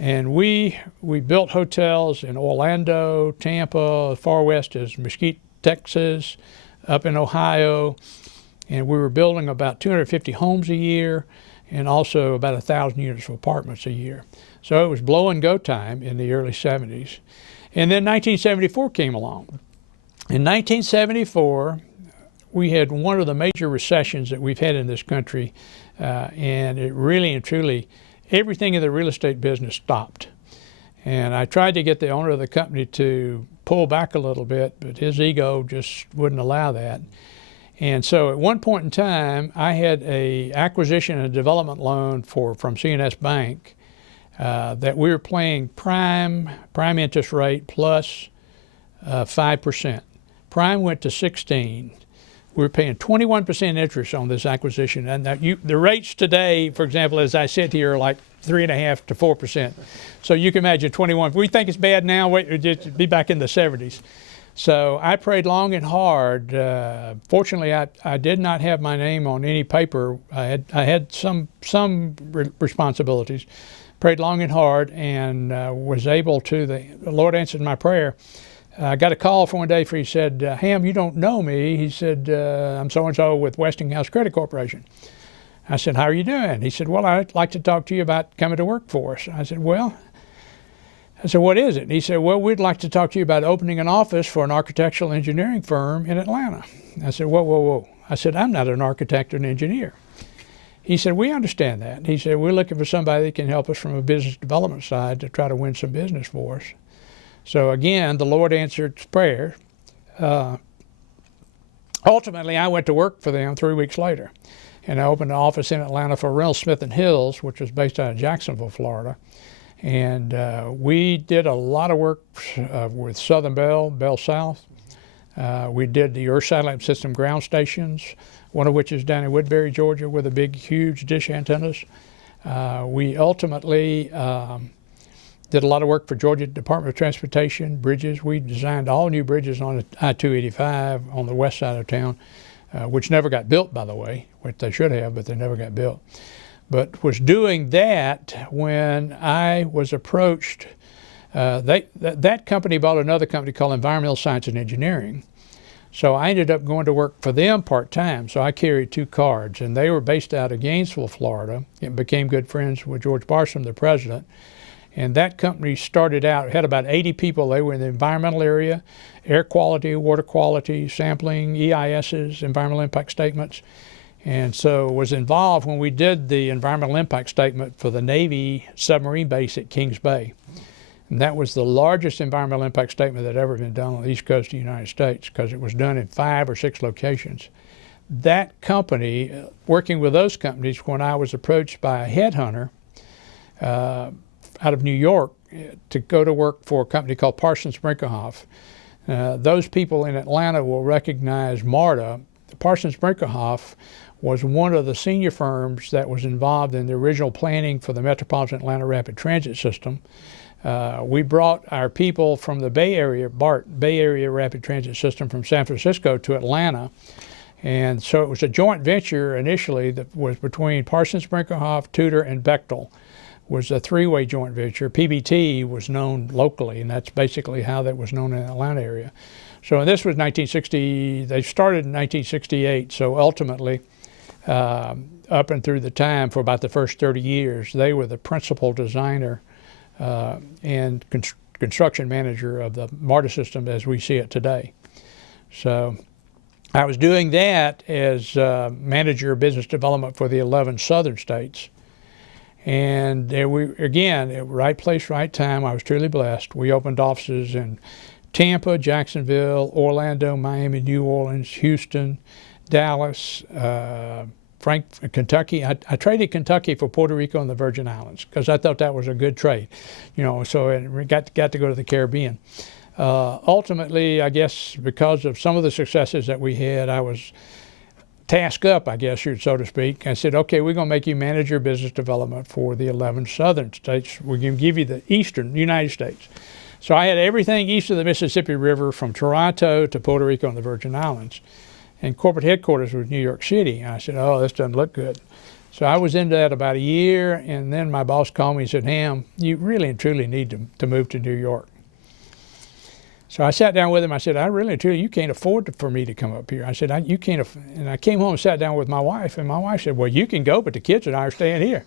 and we built hotels in Orlando, Tampa, as far west as Mesquite, Texas, up in Ohio. And we were building about 250 homes a year and also about 1,000 units of apartments a year. So it was blow and go time in the early 70s. And then 1974 came along. In 1974, we had one of the major recessions that we've had in this country, and it really and truly, everything in the real estate business stopped. And I tried to get the owner of the company to pull back a little bit, but his ego just wouldn't allow that. And so at one point in time, I had a acquisition and development loan from CNS Bank that we were paying prime interest rate plus 5%. Prime went to 16. We were paying 21% interest on this acquisition. And the rates today, for example, as I sit here, are like 3.5% to 4%. So you can imagine 21. If we think it's bad now, wait, just be back in the 70s. So I prayed long and hard. Fortunately, I did not have my name on any paper. I had some responsibilities. Prayed long and hard, and was able to. The Lord answered my prayer. I got a call from one day. He said, "Ham, you don't know me." He said, "I'm so and so with Westinghouse Credit Corporation." I said, "How are you doing?" He said, "Well, I'd like to talk to you about coming to work for us." I said, "What is it?" He said, "Well, we'd like to talk to you about opening an office for an architectural engineering firm in Atlanta." I said, whoa. I said, "I'm not an architect or an engineer." He said, "We understand that." He said, "We're looking for somebody that can help us from a business development side to try to win some business for us." So again, the Lord answered prayer. Ultimately, I went to work for them 3 weeks later. And I opened an office in Atlanta for Reynolds Smith & Hills, which was based out of Jacksonville, Florida. And we did a lot of work with Southern Bell South. We did the Earth Satellite System ground stations, one of which is down in Woodbury, Georgia, with the big, huge dish antennas. We ultimately did a lot of work for Georgia Department of Transportation, bridges. We designed all new bridges on I-285 on the west side of town, which never got built, by the way, which they should have, but they never got built. But was doing that when I was approached That company bought another company called Environmental Science and Engineering. So I ended up going to work for them part-time. So I carried 2 cards, and they were based out of Gainesville, Florida, and became good friends with George Barsham, the president. And that company started out, had about 80 people. They were in the environmental area, air quality, water quality, sampling, EISs, environmental impact statements. And so was involved when we did the environmental impact statement for the Navy submarine base at Kings Bay. And that was the largest environmental impact statement that had ever been done on the East Coast of the United States, because it was done in 5 or 6 locations. That company, working with those companies, when I was approached by a headhunter out of New York to go to work for a company called Parsons Brinckerhoff. Those people in Atlanta will recognize MARTA. Parsons Brinckerhoff was one of the senior firms that was involved in the original planning for the Metropolitan Atlanta Rapid Transit System. We brought our people from the Bay Area, BART, Bay Area Rapid Transit System, from San Francisco to Atlanta. And so it was a joint venture initially that was between Parsons Brinckerhoff, Tudor, and Bechtel. Was a 3-way joint venture. PBT was known locally, and that's basically how that was known in the Atlanta area. So this was 1960, they started in 1968, so ultimately, up and through the time for about the first 30 years, they were the principal designer and construction manager of the MARTA system as we see it today. So I was doing that as manager of business development for the 11 southern states. And there we, again, at right place, right time. I was truly blessed. We opened offices in Tampa, Jacksonville, Orlando, Miami, New Orleans, Houston, Dallas, Kentucky. I traded Kentucky for Puerto Rico and the Virgin Islands because I thought that was a good trade, you know. So we got to go to the Caribbean. Ultimately, I guess because of some of the successes that we had, I was task up, I guess, so to speak. I said, okay, we're going to make you manager of business development for the 11 southern states. We're going to give you the eastern United States. So I had everything east of the Mississippi River from Toronto to Puerto Rico and the Virgin Islands. And corporate headquarters was New York City. And I said, oh, this doesn't look good. So I was into that about a year, and then my boss called me and said, Ham, you really and truly need to move to New York. So I sat down with him. I said, I really and truly, you can't afford for me to come up here. I said, you can't. And I came home and sat down with my wife, and my wife said, well, you can go, but the kids and I are staying here.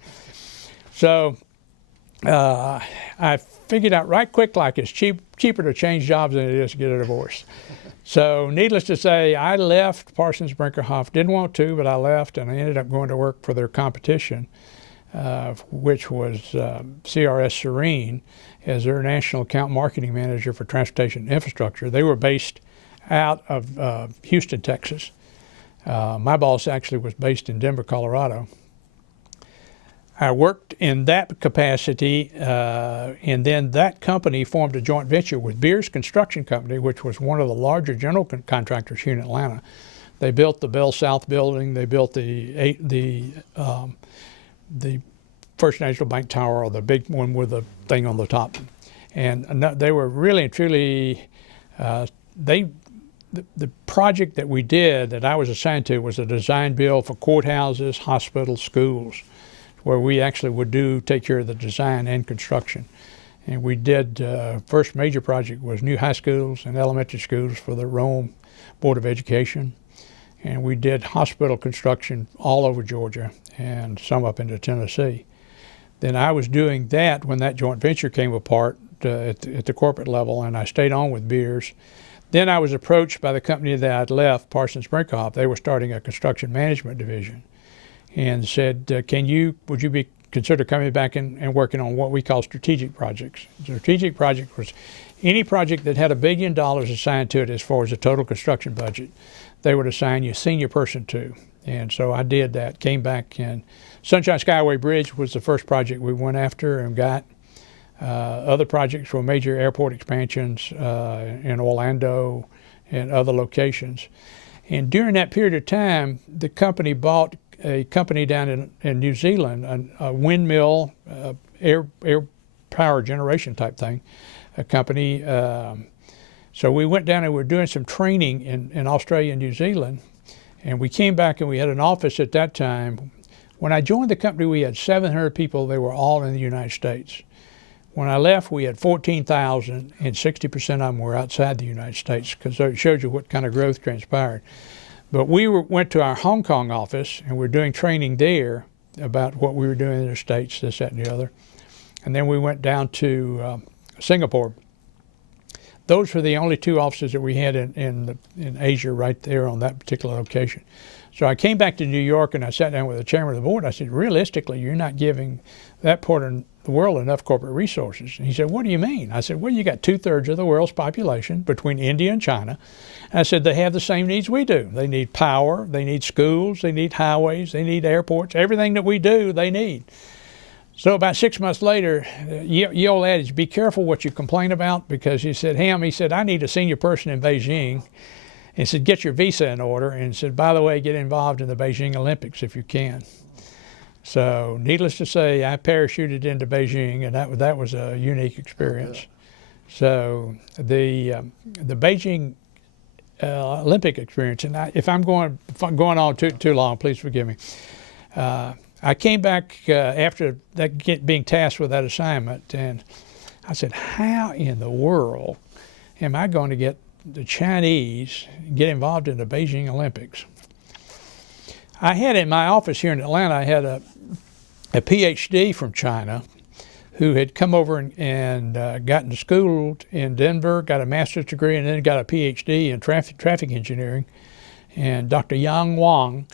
So I figured out right quick, like it's cheaper to change jobs than it is to get a divorce. So needless to say, I left Parsons Brinckerhoff. Didn't want to, but I left, and I ended up going to work for their competition, which was CRS Serene, as their national account marketing manager for transportation infrastructure. They were based out of Houston, Texas. My boss actually was based in Denver, Colorado. I worked in that capacity, and then that company formed a joint venture with Beers Construction Company, which was one of the larger general contractors here in Atlanta. They built the Bell South building. They built the First National Bank Tower, or the big one with the thing on the top. And they were really and truly, the project that we did, that I was assigned to, was a design build for courthouses, hospitals, schools, where we actually would take care of the design and construction. And we did, first major project was new high schools and elementary schools for the Rome Board of Education. And we did hospital construction all over Georgia and some up into Tennessee. Then I was doing that when that joint venture came apart at the corporate level, and I stayed on with Beers. Then I was approached by the company that I'd left, Parsons Brinckerhoff. They were starting a construction management division, and said, would you consider coming back and working on what we call strategic projects? Strategic project was any project that had $1 billion assigned to it as far as the total construction budget. They would assign you a senior person to. And so I did that, came back, and Sunshine Skyway Bridge was the first project we went after and got. Other projects were major airport expansions in Orlando and other locations. And during that period of time, the company bought a company down in New Zealand, a windmill, air power generation type thing, a company. So we went down and we were doing some training in Australia and New Zealand. And we came back and we had an office at that time. When I joined the company, we had 700 people. They were all in the United States. When I left, we had 14,000, and 60% of them were outside the United States, because it shows you what kind of growth transpired. But we went to our Hong Kong office, and we're doing training there about what we were doing in the States, this, that, and the other. And then we went down to Singapore. Those were the only 2 offices that we had in Asia right there on that particular location. So I came back to New York, and I sat down with the chairman of the board. I said, realistically, you're not giving that part of the world enough corporate resources. And he said, what do you mean? I said, well, you got 2/3 of the world's population between India and China. And I said, they have the same needs we do. They need power, they need schools, they need highways, they need airports. Everything that we do, they need. So about 6 months later, the old adage, be careful what you complain about, because he said, Ham, he said, I need a senior person in Beijing. And he said, get your visa in order. And he said, by the way, get involved in the Beijing Olympics if you can. So needless to say, I parachuted into Beijing, and that was a unique experience. So the Beijing Olympic experience, and if I'm going on too long, please forgive me. I came back after being tasked with that assignment, and I said, how in the world am I going to get the Chinese get involved in the Beijing Olympics? I had in my office here in Atlanta, I had a PhD from China who had come over and gotten schooled in Denver, got a master's degree, and then got a PhD in traffic engineering, and Dr. Yang Wang.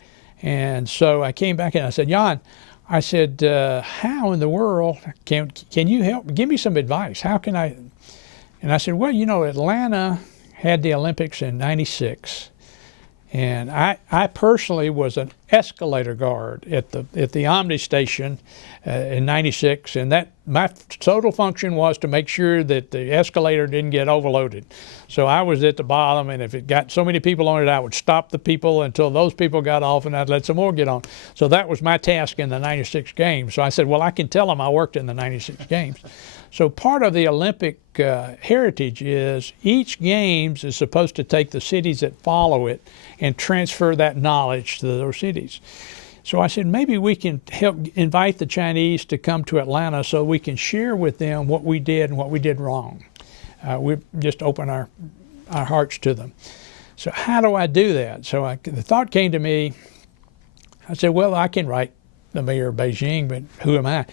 And so I came back and I said, Jan, I said, how in the world can you help? Give me some advice. How can I? And I said, well, you know, Atlanta had the Olympics in '96. And I personally was an escalator guard at the Omni station in '96, and that my total function was to make sure that the escalator didn't get overloaded. So I was at the bottom, and if it got so many people on it, I would stop the people until those people got off, and I'd let some more get on. So that was my task in the '96 games. So I said, well, I can tell them I worked in the '96 games. So part of the Olympic heritage is each games is supposed to take the cities that follow it and transfer that knowledge to those cities. So I said, maybe we can help invite the Chinese to come to Atlanta so we can share with them what we did and what we did wrong. We just open our hearts to them. So how do I do that? So the thought came to me, I said, well, I can write the mayor of Beijing, but who am I?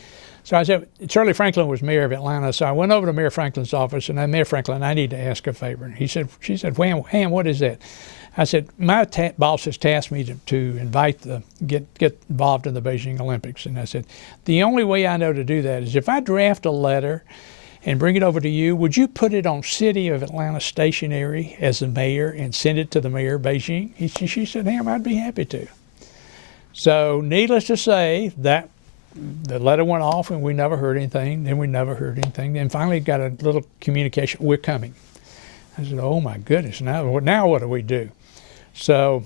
So I said, Shirley Franklin was mayor of Atlanta, so I went over to Mayor Franklin's office, and I said, Mayor Franklin, I need to ask a favor. And she said, Ham, what is that? I said, my boss has tasked me to get involved in the Beijing Olympics. And I said, the only way I know to do that is if I draft a letter and bring it over to you, would you put it on City of Atlanta stationery as the mayor and send it to the mayor of Beijing? She said, Ham, I'd be happy to. So needless to say, that the letter went off and we never heard anything. Then we never heard anything. Then finally got a little communication, we're coming. I said, oh my goodness, now what do we do? So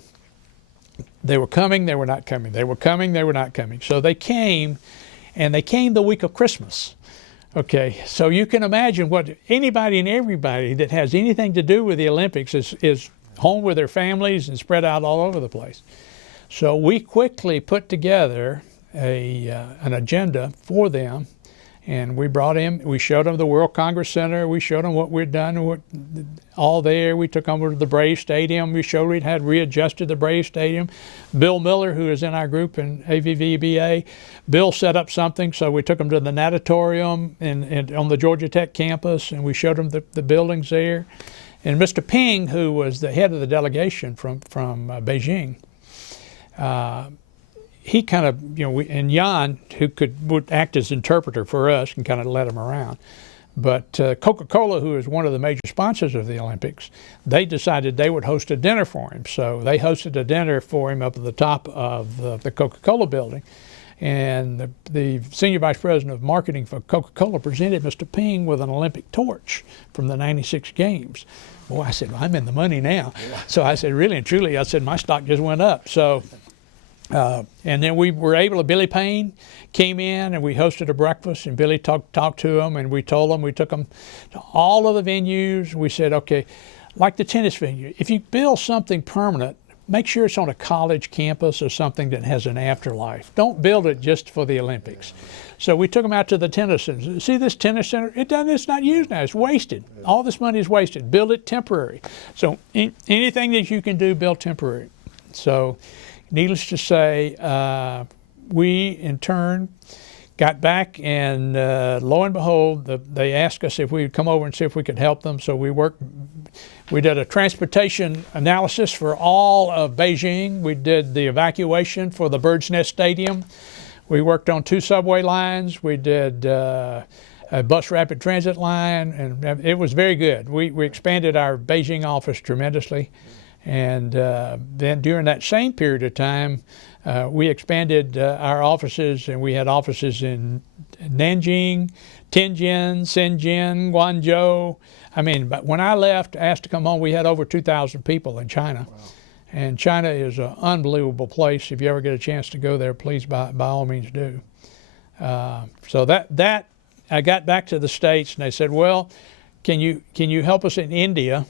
they were coming, they were not coming. They were coming, they were not coming. So they came, and they came the week of Christmas. Okay, so you can imagine what anybody and everybody that has anything to do with the Olympics is home with their families and spread out all over the place. So we quickly put together an agenda for them, and we brought in, we showed them the World Congress Center, we showed them what we'd done, all there. We took them over to the Brave Stadium, we showed we had readjusted the Brave Stadium. Bill Miller, who is in our group in AVVBA, Bill set up something, so we took them to the natatorium and on the Georgia Tech campus, and we showed them the buildings there. And Mr. Binh, who was the head of the delegation from Beijing, he kind of, and Jan, who would act as interpreter for us and kind of led him around. But Coca-Cola, who is one of the major sponsors of the Olympics, they decided they would host a dinner for him. So they hosted a dinner for him up at the top of the Coca-Cola building. And the senior vice president of marketing for Coca-Cola presented Mr. Binh with an Olympic torch from the '96 games. Well, I said, well, I'm in the money now. Yeah. So I said, really and truly, I said, my stock just went up. So. And then we were able to, Billy Payne came in and we hosted a breakfast, and Billy talked to them, and we told them, we took them to all of the venues. We said, okay, like the tennis venue, if you build something permanent, make sure it's on a college campus or something that has an afterlife. Don't build it just for the Olympics. So we took them out to the tennis center. See this tennis center? It's not used now. It's wasted. All this money is wasted. Build it temporary. So anything that you can do, build temporary. So needless to say, we in turn got back, and lo and behold, they asked us if we would come over and see if we could help them. So we did a transportation analysis for all of Beijing. We did the evacuation for the Bird's Nest Stadium. We worked on 2 subway lines. We did a bus rapid transit line, and it was very good. We expanded our Beijing office tremendously. And then during that same period of time, we expanded our offices, and we had offices in Nanjing, Tianjin, Shenzhen, Guangzhou. I mean, but when I left, asked to come home, we had over 2,000 people in China. Wow. And China is an unbelievable place. If you ever get a chance to go there, please, by all means, do. So that I got back to the States, and they said, well, can you help us in India?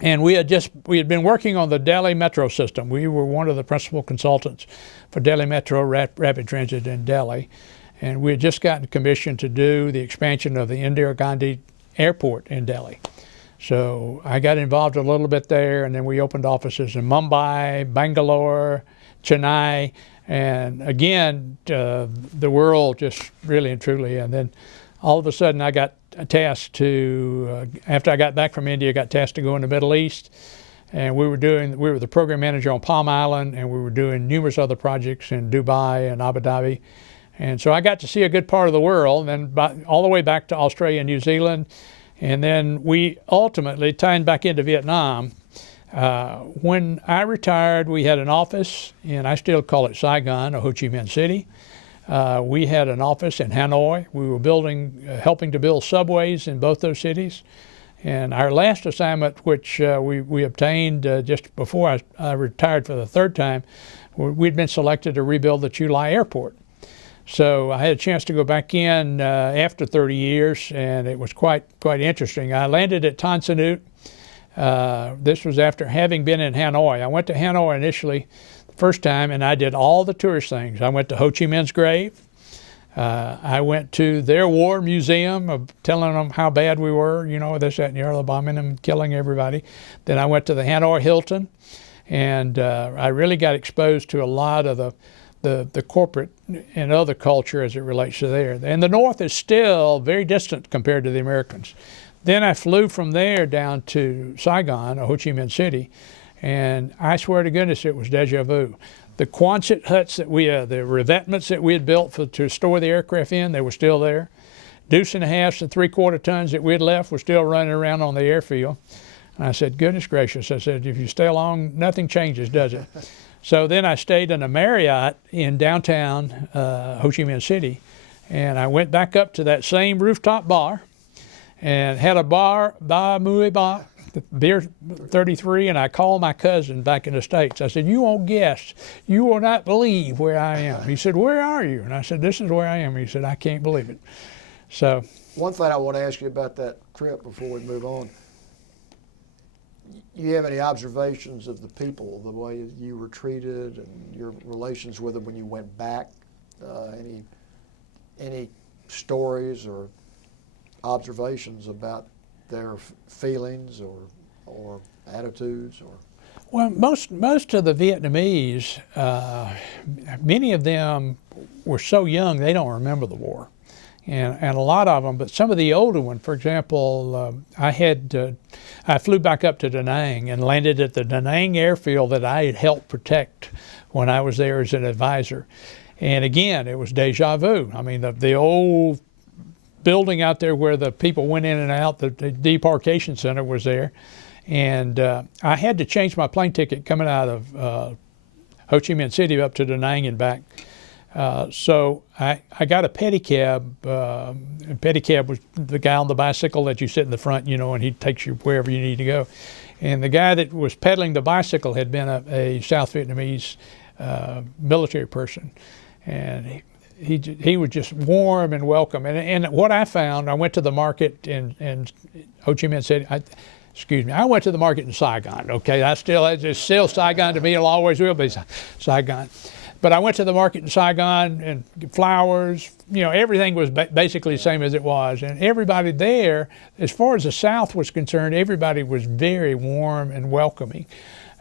And we had been working on the Delhi metro system. We were one of the principal consultants for Delhi Metro Rapid Transit in Delhi. And we had just gotten commissioned to do the expansion of the Indira Gandhi Airport in Delhi. So I got involved a little bit there, and then we opened offices in Mumbai, Bangalore, Chennai, and again, the world just really and truly. And then all of a sudden I got tasked to, after I got back from India, I got tasked to go in the Middle East. And we were the program manager on Palm Island, and we were doing numerous other projects in Dubai and Abu Dhabi. And so I got to see a good part of the world, and then all the way back to Australia and New Zealand. And then we ultimately tied back into Vietnam. When I retired, we had an office, and I still call it Saigon or Ho Chi Minh City. We had an office in Hanoi. We were helping to build subways in both those cities. And our last assignment, which we obtained just before I retired for the 3rd time, we'd been selected to rebuild the Chu Lai Airport. So I had a chance to go back in after 30 years, and it was quite interesting. I landed at Tan Son Nhut. This was after having been in Hanoi. I went to Hanoi initially the first time, and I did all the tourist things. I went to Ho Chi Minh's grave. I went to their war museum of telling them how bad we were, this, that, and the other, bombing them, killing everybody. Then I went to the Hanoi Hilton, and I really got exposed to a lot of the corporate and other culture as it relates to there. And the North is still very distant compared to the Americans. Then I flew from there down to Saigon, or Ho Chi Minh City, and I swear to goodness it was deja vu. The Quonset huts the revetments that we had built to store the aircraft in, they were still there. 2.5 and 3/4 tons that we had left were still running around on the airfield. And I said, goodness gracious, I said, if you stay along, nothing changes, does it? So then I stayed in a Marriott in downtown Ho Chi Minh City, and I went back up to that same rooftop bar and had a bar, beer 33, and I called my cousin back in the States. I said, you won't guess, you will not believe where I am. He said, where are you? And I said, this is where I am. He said, I can't believe it. So one thing I want to ask you about that trip before we move on, you have any observations of the people, the way you were treated and your relations with them when you went back? Any stories or observations about their feelings or attitudes? Well, most of the Vietnamese, many of them were so young they don't remember the war. And a lot of them, but some of the older ones, for example, I flew back up to Da Nang and landed at the Da Nang airfield that I had helped protect when I was there as an advisor. And again, it was deja vu. I mean, the old building out there where the people went in and out, the debarkation center was there. And I had to change my plane ticket coming out of Ho Chi Minh City up to Da Nang and back. So I got a pedicab. Pedicab was the guy on the bicycle that you sit in the front, and he takes you wherever you need to go. And the guy that was pedaling the bicycle had been a South Vietnamese military person. And he was just warm and welcome. And what I found, I went to the market in Ho Chi Minh City. excuse me, I went to the market in Saigon. Okay, it's still Saigon to me. It'll always will be Saigon. But I went to the market in Saigon and flowers, everything was basically the same as it was. And everybody there, as far as the South was concerned, everybody was very warm and welcoming.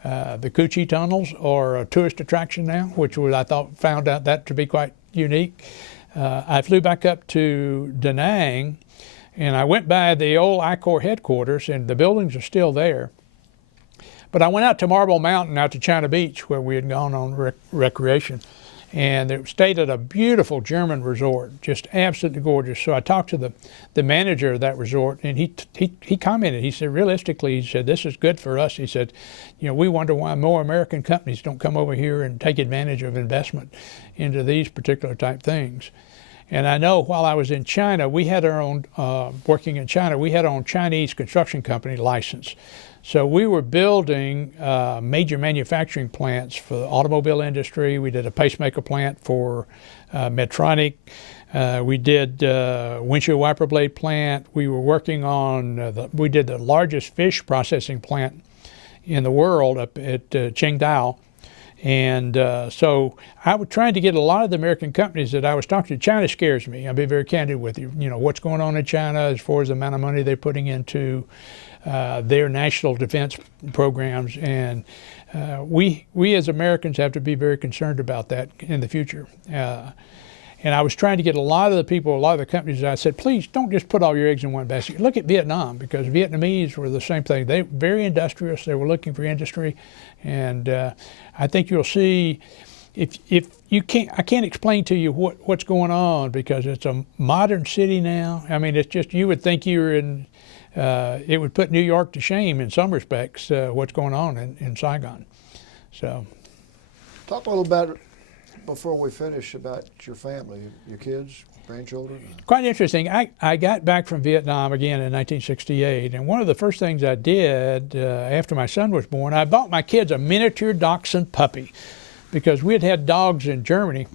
The Cu Chi tunnels are a tourist attraction now, which found out that to be quite unique. I flew back up to Da Nang, and I went by the old I-Corps headquarters, and the buildings are still there. But I went out to Marble Mountain, out to China Beach, where we had gone on recreation, and stayed at a beautiful German resort, just absolutely gorgeous. So I talked to the manager of that resort, and he commented. He said, realistically, he said, this is good for us. He said, we wonder why more American companies don't come over here and take advantage of investment into these particular type things. And I know while I was in China, we had our own, working in China, we had our own Chinese construction company license. So we were building major manufacturing plants for the automobile industry. We did a pacemaker plant for Medtronic. We did windshield wiper blade plant. We were working on, we did the largest fish processing plant in the world up at Qingdao. And so I was trying to get a lot of the American companies that I was talking to. China scares me. I'll be very candid with you. What's going on in China as far as the amount of money they're putting into their national defense programs, and we as Americans have to be very concerned about that in the future. And I was trying to get a lot of the companies, I said, please don't just put all your eggs in one basket. Look at Vietnam, because Vietnamese were the same thing. They were very industrious. They were looking for industry, and I think you'll see. If you I can't explain to you what's going on, because it's a modern city now. I mean, it's just, you would think you're in. It would put New York to shame in some respects, what's going on in Saigon. So, talk a little about, before we finish, about your family, your kids, grandchildren. Quite interesting. I got back from Vietnam again in 1968, and one of the first things I did after my son was born, I bought my kids a miniature dachshund puppy, because we had dogs in Germany,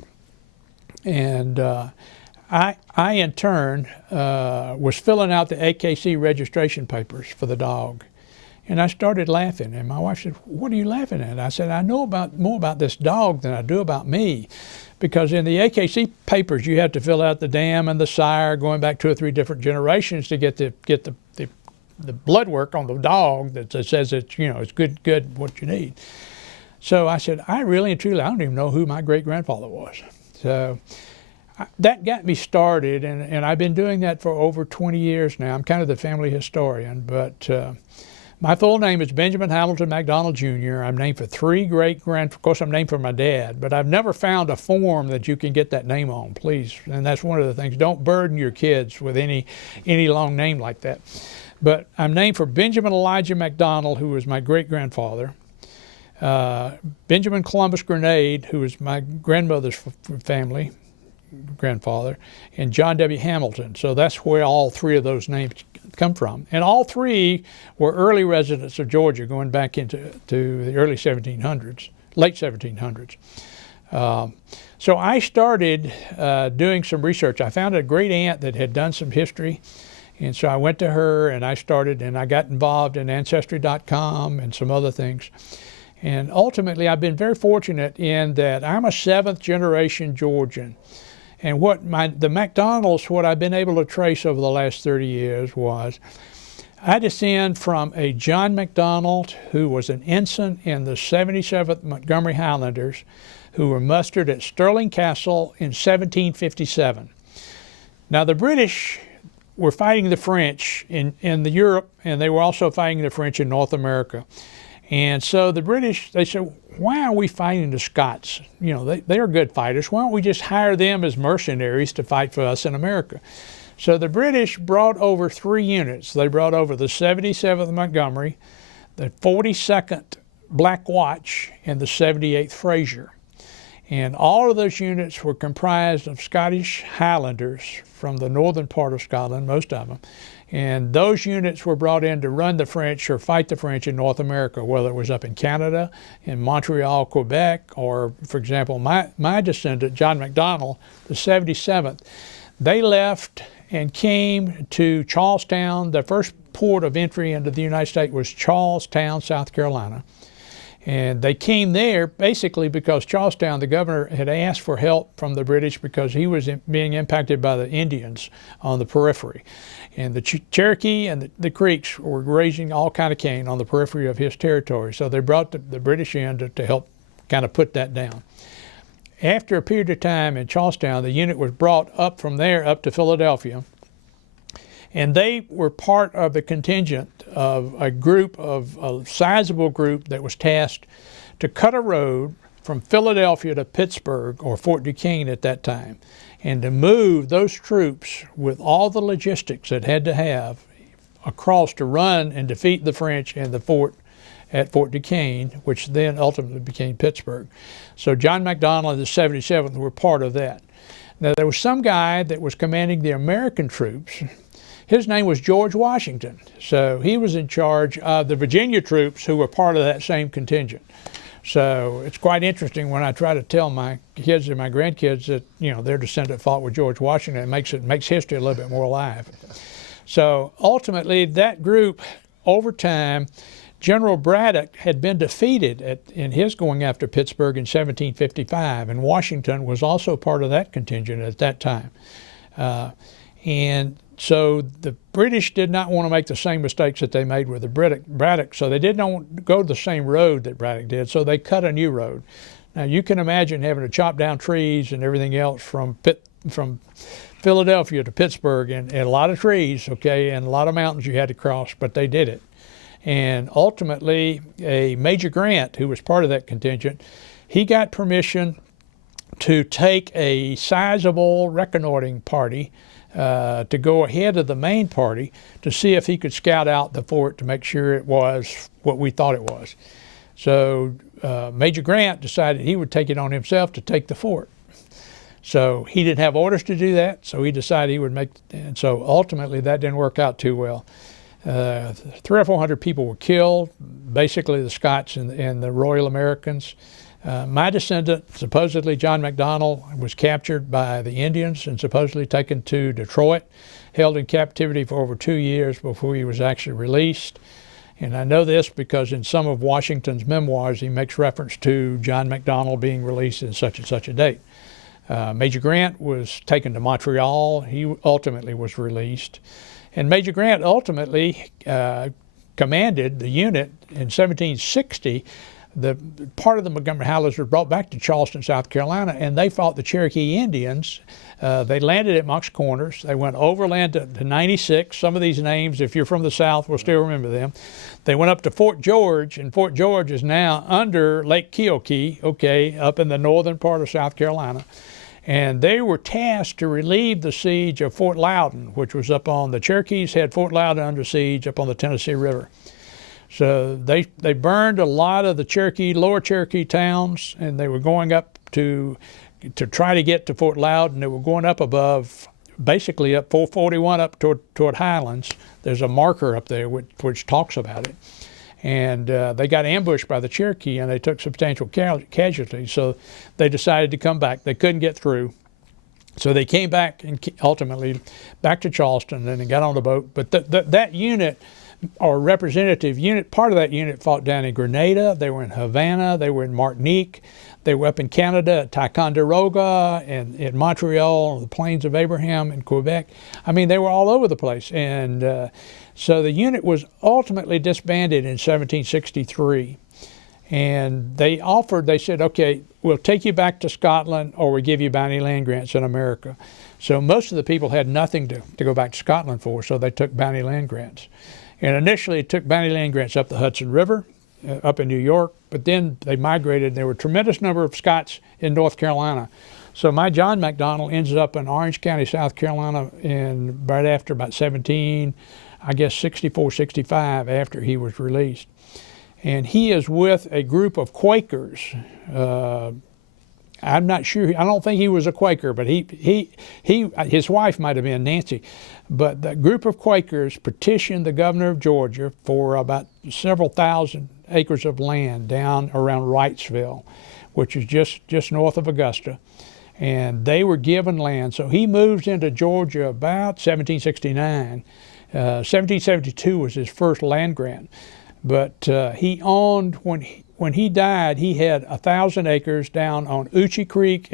and I in turn was filling out the AKC registration papers for the dog, and I started laughing. And my wife said, "What are you laughing at?" I said, "I know more about this dog than I do about me, because in the AKC papers you have to fill out the dam and the sire, going back 2 or 3 different generations to get the blood work on the dog that says it's it's good what you need." So I said, I really and truly, I don't even know who my great-grandfather was. So that got me started, and I've been doing that for over 20 years now. I'm kind of the family historian, but my full name is Benjamin Hamilton McDonald Jr. I'm named for 3 great-grandfathers. Of course, I'm named for my dad, but I've never found a form that you can get that name on, please. And that's one of the things. Don't burden your kids with any long name like that. But I'm named for Benjamin Elijah McDonald, who was my great-grandfather. Benjamin Columbus Grenade, who was my grandmother's family, grandfather, and John W. Hamilton. So that's where all 3 of those names come from. And all 3 were early residents of Georgia, going back into the early 1700s, late 1700s. So I started doing some research. I found a great aunt that had done some history, and so I went to her and I got involved in Ancestry.com and some other things. And ultimately, I've been very fortunate in that I'm a 7th generation Georgian. And the McDonald's, what I've been able to trace over the last 30 years was, I descend from a John McDonald who was an ensign in the 77th Montgomery Highlanders, who were mustered at Stirling Castle in 1757. Now the British were fighting the French in Europe, and they were also fighting the French in North America. And so the British, they said, why are we fighting the Scots? They are good fighters. Why don't we just hire them as mercenaries to fight for us in America? So the British brought over 3 units. They brought over the 77th Montgomery, the 42nd Black Watch, and the 78th Fraser. And all of those units were comprised of Scottish Highlanders from the northern part of Scotland, most of them. And those units were brought in to run the French or fight the French in North America, whether it was up in Canada, in Montreal, Quebec, or, for example, my descendant, John McDonald, the 77th, they left and came to Charlestown. The first port of entry into the United States was Charlestown, South Carolina. And they came there basically because Charlestown, the governor, had asked for help from the British because he was being impacted by the Indians on the periphery. And the Cherokee and the Creeks were raising all kind of cane on the periphery of his territory. So they brought the British in to help kind of put that down. After a period of time in Charlestown, the unit was brought up from there up to Philadelphia. And they were part of the contingent of a sizable group that was tasked to cut a road from Philadelphia to Pittsburgh, or Fort Duquesne at that time, and to move those troops with all the logistics it had to have across to run and defeat the French in the fort at Fort Duquesne, which then ultimately became Pittsburgh. So John McDonald and the 77th were part of that. Now there was some guy that was commanding the American troops. His name was George Washington. So he was in charge of the Virginia troops who were part of that same contingent. So it's quite interesting when I try to tell my kids and my grandkids that, you know, their descendant fought with George Washington. It makes history a little bit more alive. So ultimately that group, over time, General Braddock had been defeated in his going after Pittsburgh in 1755, and Washington was also part of that contingent at that time. And so the British did not want to make the same mistakes that they made with the Braddock, so they did not go the same road that Braddock did, so they cut a new road. Now you can imagine having to chop down trees and everything else from Philadelphia to Pittsburgh, and a lot of trees, okay, and a lot of mountains you had to cross, but they did it. And ultimately, a Major Grant, who was part of that contingent, he got permission to take a sizable reconnoitering party to go ahead of the main party to see if he could scout out the fort to make sure it was what we thought it was. So Major Grant decided he would take it on himself to take the fort. So he didn't have orders to do that, so he decided he would make, and so ultimately that didn't work out too well. 300 or 400 people were killed, basically the Scots and the Royal Americans. My descendant, supposedly John McDonald, was captured by the Indians and supposedly taken to Detroit, held in captivity for over 2 years before he was actually released. And I know this because in some of Washington's memoirs, he makes reference to John McDonald being released in such and such a date. Major Grant was taken to Montreal. He ultimately was released. And Major Grant ultimately commanded the unit in 1760. The part of the Montgomery Highlanders was brought back to Charleston, South Carolina, and they fought the Cherokee Indians. They landed at Moncks Corners. They went overland to 96. Some of these names, if you're from the South, will still remember them. They went up to Fort George, and Fort George is now under Lake Keokee, okay, up in the northern part of South Carolina. And they were tasked to relieve the siege of Fort Loudon, which was up on the Cherokees had Fort Loudon under siege up on the Tennessee River. So they burned a lot of the Cherokee, lower Cherokee towns, and they were going up to try to get to Fort Loudon. They were going up above, basically up 441 up toward Highlands. There's a marker up there which talks about it. And they got ambushed by the Cherokee, and they took substantial casualties. So they decided to come back. They couldn't get through. So they came back and ultimately back to Charleston, and they got on the boat. But that unit, or representative unit, part of that unit fought down in Grenada. They were in Havana. They were in Martinique. They were up in Canada at Ticonderoga and in Montreal, the Plains of Abraham in Quebec. I mean, they were all over the place. And so the unit was ultimately disbanded in 1763. And they said, okay, we'll take you back to Scotland, or we give you bounty land grants in America. So most of the people had nothing to go back to Scotland for, so they took bounty land grants. And initially it took bounty land grants up the Hudson River, up in New York, but then they migrated. There were a tremendous number of Scots in North Carolina. So my John McDonald ends up in Orange County, South Carolina, right after about 64, 65, after he was released. And he is with a group of Quakers. I'm not sure, I don't think he was a Quaker, but his wife might have been Nancy. But the group of Quakers petitioned the governor of Georgia for about several thousand acres of land down around Wrightsville, which is just north of Augusta. And they were given land. So he moves into Georgia about 1769. 1772 was his first land grant, but he owned, when he died, he had 1,000 acres down on Uchi Creek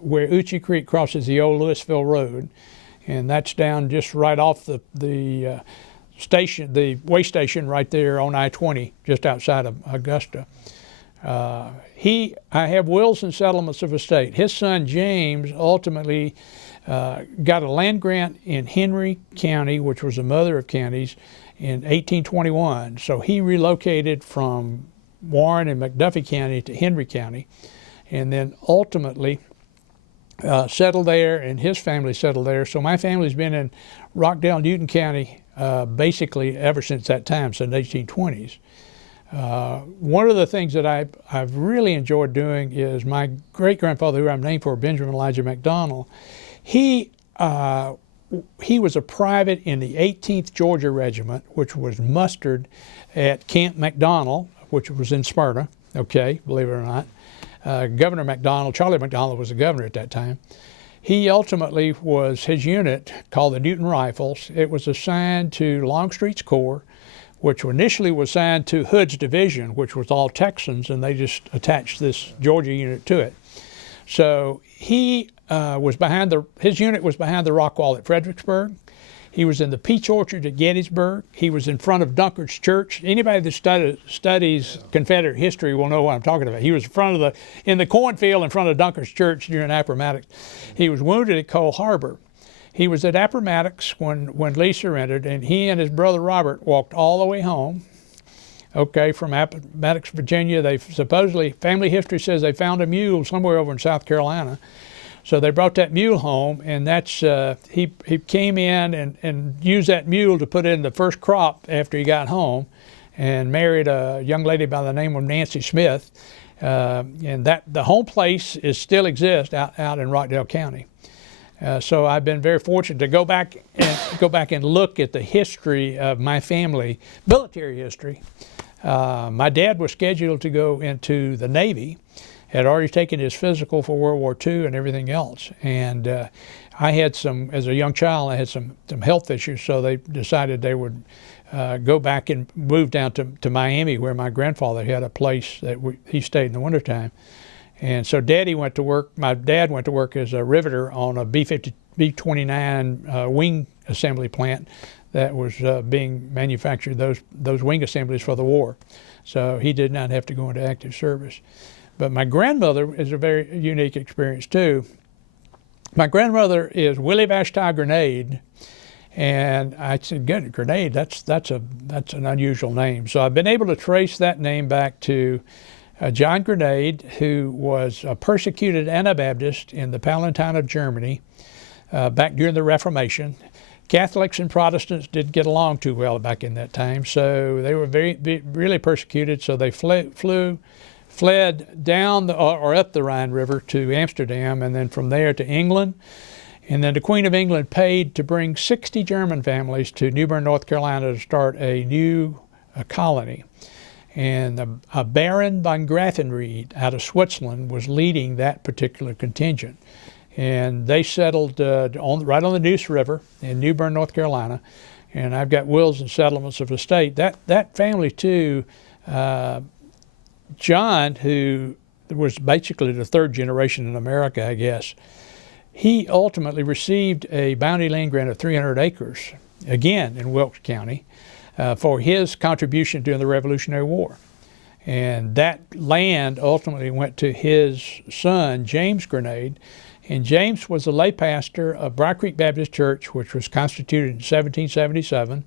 where Uchi Creek crosses the old Louisville Road, and that's down just right off the station, the way station right there on I-20, just outside of Augusta. I have wills and settlements of estate. His son James ultimately got a land grant in Henry County, which was the mother of counties, in 1821. So he relocated from Warren and McDuffie County to Henry County, and then ultimately settled there, and his family settled there. So my family's been in Rockdale, Newton County basically ever since that time, since the 1820s. One of the things that I've really enjoyed doing is my great-grandfather, who I'm named for, Benjamin Elijah McDonald, he was a private in the 18th Georgia Regiment, which was mustered at Camp McDonald, which was in Smyrna, okay, believe it or not. Governor McDonald, Charlie McDonald was the governor at that time. He ultimately his unit, called the Newton Rifles, it was assigned to Longstreet's Corps, which initially was assigned to Hood's division, which was all Texans, and they just attached this Georgia unit to it. So he his unit was behind the rock wall at Fredericksburg. He was in the peach orchard at Gettysburg. He was in front of Dunker's Church. Anybody that studies Confederate history will know what I'm talking about. He was in the cornfield in front of Dunker's Church during Appomattox. He was wounded at Cole Harbor. He was at Appomattox when Lee surrendered, and he and his brother Robert walked all the way home, okay, from Appomattox, Virginia. They supposedly, family history says they found a mule somewhere over in South Carolina. So they brought that mule home, and that's he came in and used that mule to put in the first crop after he got home, and married a young lady by the name of Nancy Smith, and the home place still exists out in Rockdale County. So I've been very fortunate to go back and look at the history of my family, military history. My dad was scheduled to go into the Navy, had already taken his physical for World War II and everything else. And I had as a young child, I had some health issues, so they decided they would go back and move down to Miami, where my grandfather had a place that he stayed in the wintertime. And so Daddy went to work, my dad went to work as a riveter on a B-29 wing assembly plant that was being manufactured, those wing assemblies for the war. So he did not have to go into active service. But my grandmother is a very unique experience too. My grandmother is Willie Vashti Grenade, and I said, "Good, Grenade. That's an unusual name." So I've been able to trace that name back to John Grenade, who was a persecuted Anabaptist in the Palatine of Germany back during the Reformation. Catholics and Protestants didn't get along too well back in that time, so they were really persecuted. So they fled down or up the Rhine River to Amsterdam, and then from there to England. And then the Queen of England paid to bring 60 German families to New Bern, North Carolina to start a new colony. And a Baron von Grafenried out of Switzerland was leading that particular contingent. And they settled right on the Neuse River in New Bern, North Carolina. And I've got wills and settlements of estate. That family too, John, who was basically the third generation in America, I guess, he ultimately received a bounty land grant of 300 acres, again in Wilkes County, for his contribution during the Revolutionary War. And that land ultimately went to his son, James Grenade. And James was the lay pastor of Briar Creek Baptist Church, which was constituted in 1777.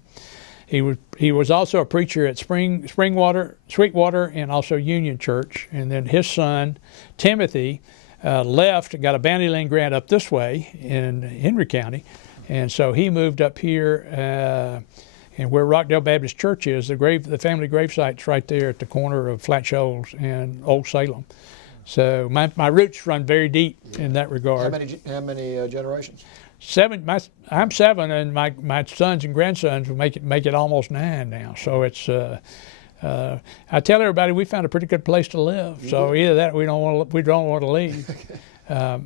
He was also a preacher at Sweetwater, and also Union Church. And then his son, Timothy, left, got a bounty land grant up this way in Henry County. And so he moved up here, and where Rockdale Baptist Church is, the family gravesite's right there at the corner of Flat Shoals and Old Salem. So my roots run very deep in that regard. How many generations? 7. I'm 7, and my sons and grandsons will make it almost 9 now. So it's I tell everybody we found a pretty good place to live. So either that, we don't want to leave. I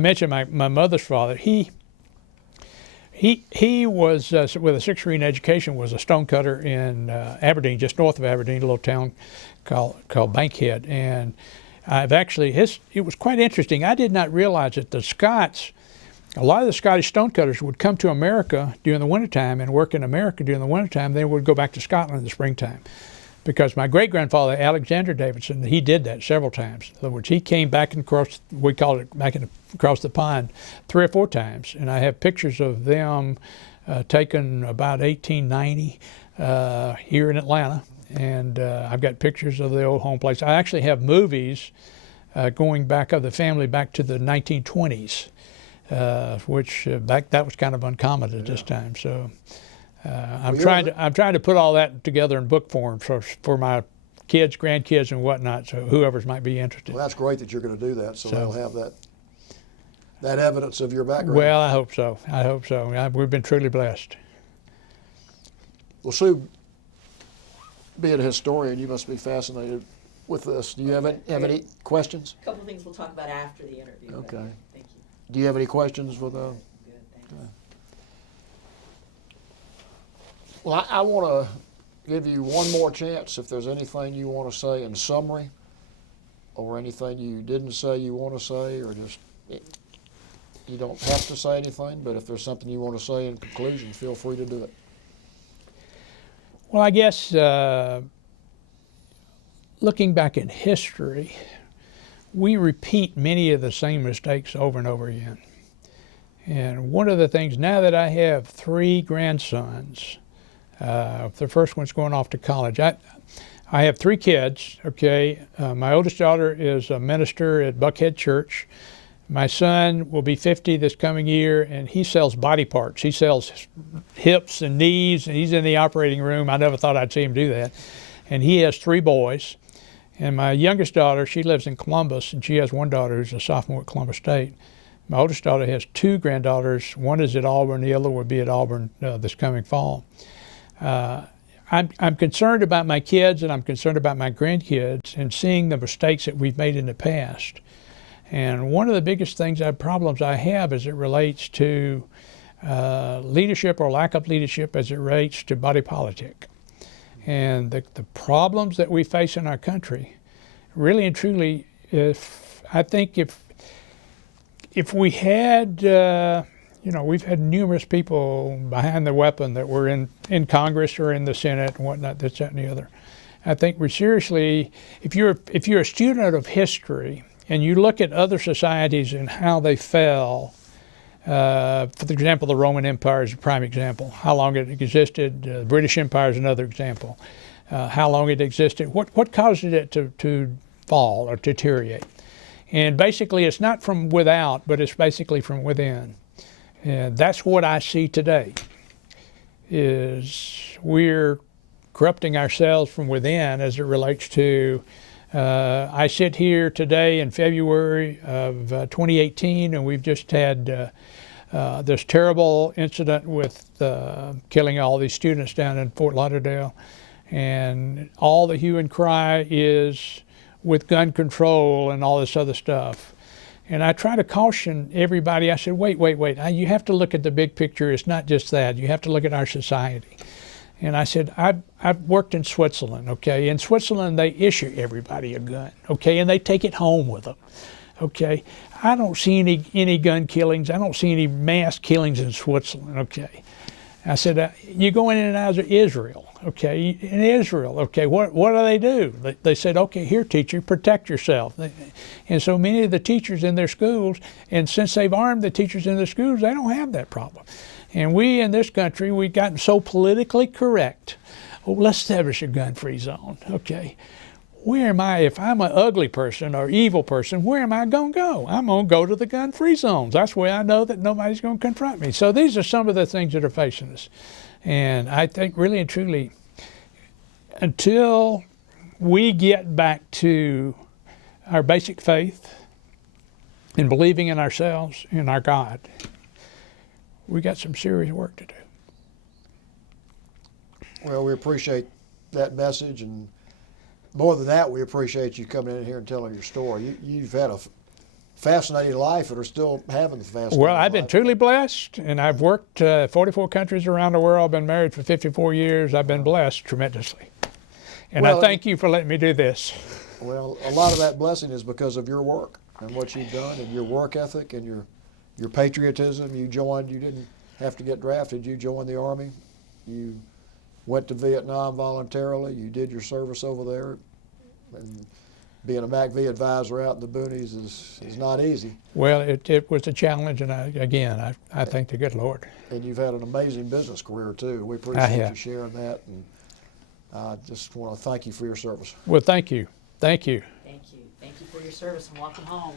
mentioned my mother's father. He was with a 6th degree in education, was a stonecutter in Aberdeen, just north of Aberdeen, a little town called Bankhead. And I've actually it was quite interesting. I did not realize that the Scots, a lot of the Scottish stonecutters would come to America during the wintertime and work in America during the wintertime. They would go back to Scotland in the springtime. Because my great-grandfather, Alexander Davidson, he did that several times. In other words, he came back and across, we called it back across the pond 3 or 4 times. And I have pictures of them taken about 1890 here in Atlanta. And I've got pictures of the old home place. I actually have movies going back of the family back to the 1920s, which that was kind of uncommon at this time. So. I'm trying to put all that together in book form for my kids, grandkids, and whatnot. So whoever's might be interested. Well, that's great that you're going to do that. So they'll have that evidence of your background. Well, I hope so. I hope so. We've been truly blessed. Well, Sue, being a historian, you must be fascinated with this. Do you have any questions? A couple of things we'll talk about after the interview. Okay. Thank you. Do you have any questions for the? Good, thanks. Well, I want to give you one more chance if there's anything you want to say in summary or anything you didn't say you want to say, or just, you don't have to say anything, but if there's something you want to say in conclusion, feel free to do it. Well, I guess looking back in history, we repeat many of the same mistakes over and over again. And one of the things, now that I have 3 grandsons, the first one's going off to college. I have 3 kids, okay? My oldest daughter is a minister at Buckhead Church. My son will be 50 this coming year, and he sells body parts. He sells hips and knees, and he's in the operating room. I never thought I'd see him do that. And he has 3 boys. And my youngest daughter, she lives in Columbus, and she has one daughter who's a sophomore at Columbus State. My oldest daughter has 2 granddaughters. One is at Auburn, the other will be at Auburn this coming fall. I'm concerned about my kids, and I'm concerned about my grandkids, and seeing the mistakes that we've made in the past. And one of the biggest problems I have as it relates to leadership or lack of leadership as it relates to body politic. And the problems that we face in our country, really and truly, I think if we had, we've had numerous people behind the weapon that were in Congress or in the Senate and whatnot, this, that, and the other. I think we're seriously, if you're a student of history and you look at other societies and how they fell, for example, the Roman Empire is a prime example, how long it existed. The British Empire is another example. How long it existed, what caused it to fall or deteriorate. And basically it's not from without, but it's basically from within. And that's what I see today, is we're corrupting ourselves from within as it relates to, I sit here today in February of 2018, and we've just had this terrible incident with killing all these students down in Fort Lauderdale. And all the hue and cry is with gun control and all this other stuff. And I try to caution everybody. I said, wait. You have to look at the big picture. It's not just that. You have to look at our society. And I said, I've worked in Switzerland, okay? In Switzerland, they issue everybody a gun, okay? And they take it home with them, okay? I don't see any gun killings. I don't see any mass killings in Switzerland, okay? I said, you go in and out of Israel, okay? In Israel, okay, what do? They said, okay, here, teacher, protect yourself. And so many of the teachers in their schools, and since they've armed the teachers in the schools, they don't have that problem. And we in this country, we've gotten so politically correct. Oh, let's establish a gun-free zone, okay? Where am I, if I'm an ugly person or evil person, where am I going to go? I'm going to go to the gun-free zones. That's where I know that nobody's going to confront me. So these are some of the things that are facing us. And I think really and truly, until we get back to our basic faith and believing in ourselves and our God, we got some serious work to do. Well, we appreciate that message, and more than that, we appreciate you coming in here and telling your story. You've had fascinating life and are still having the fascinating Well, I've been life. truly blessed, and I've worked 44 countries around the world. I've been married for 54 years. I've been blessed tremendously. And Well, I thank you for letting me do this. Well, a lot of that blessing is because of your work and what you've done and your work ethic and your patriotism. You didn't have to get drafted. You joined the Army. You went to Vietnam voluntarily. You did your service over there. And being a MACV advisor out in the boonies is not easy. Well, it was a challenge, and I thank the good Lord. And you've had an amazing business career, too. We I appreciate have. you sharing that. And I just want to thank you for your service. Well, thank you. Thank you. Thank you. Thank you for your service and welcome home.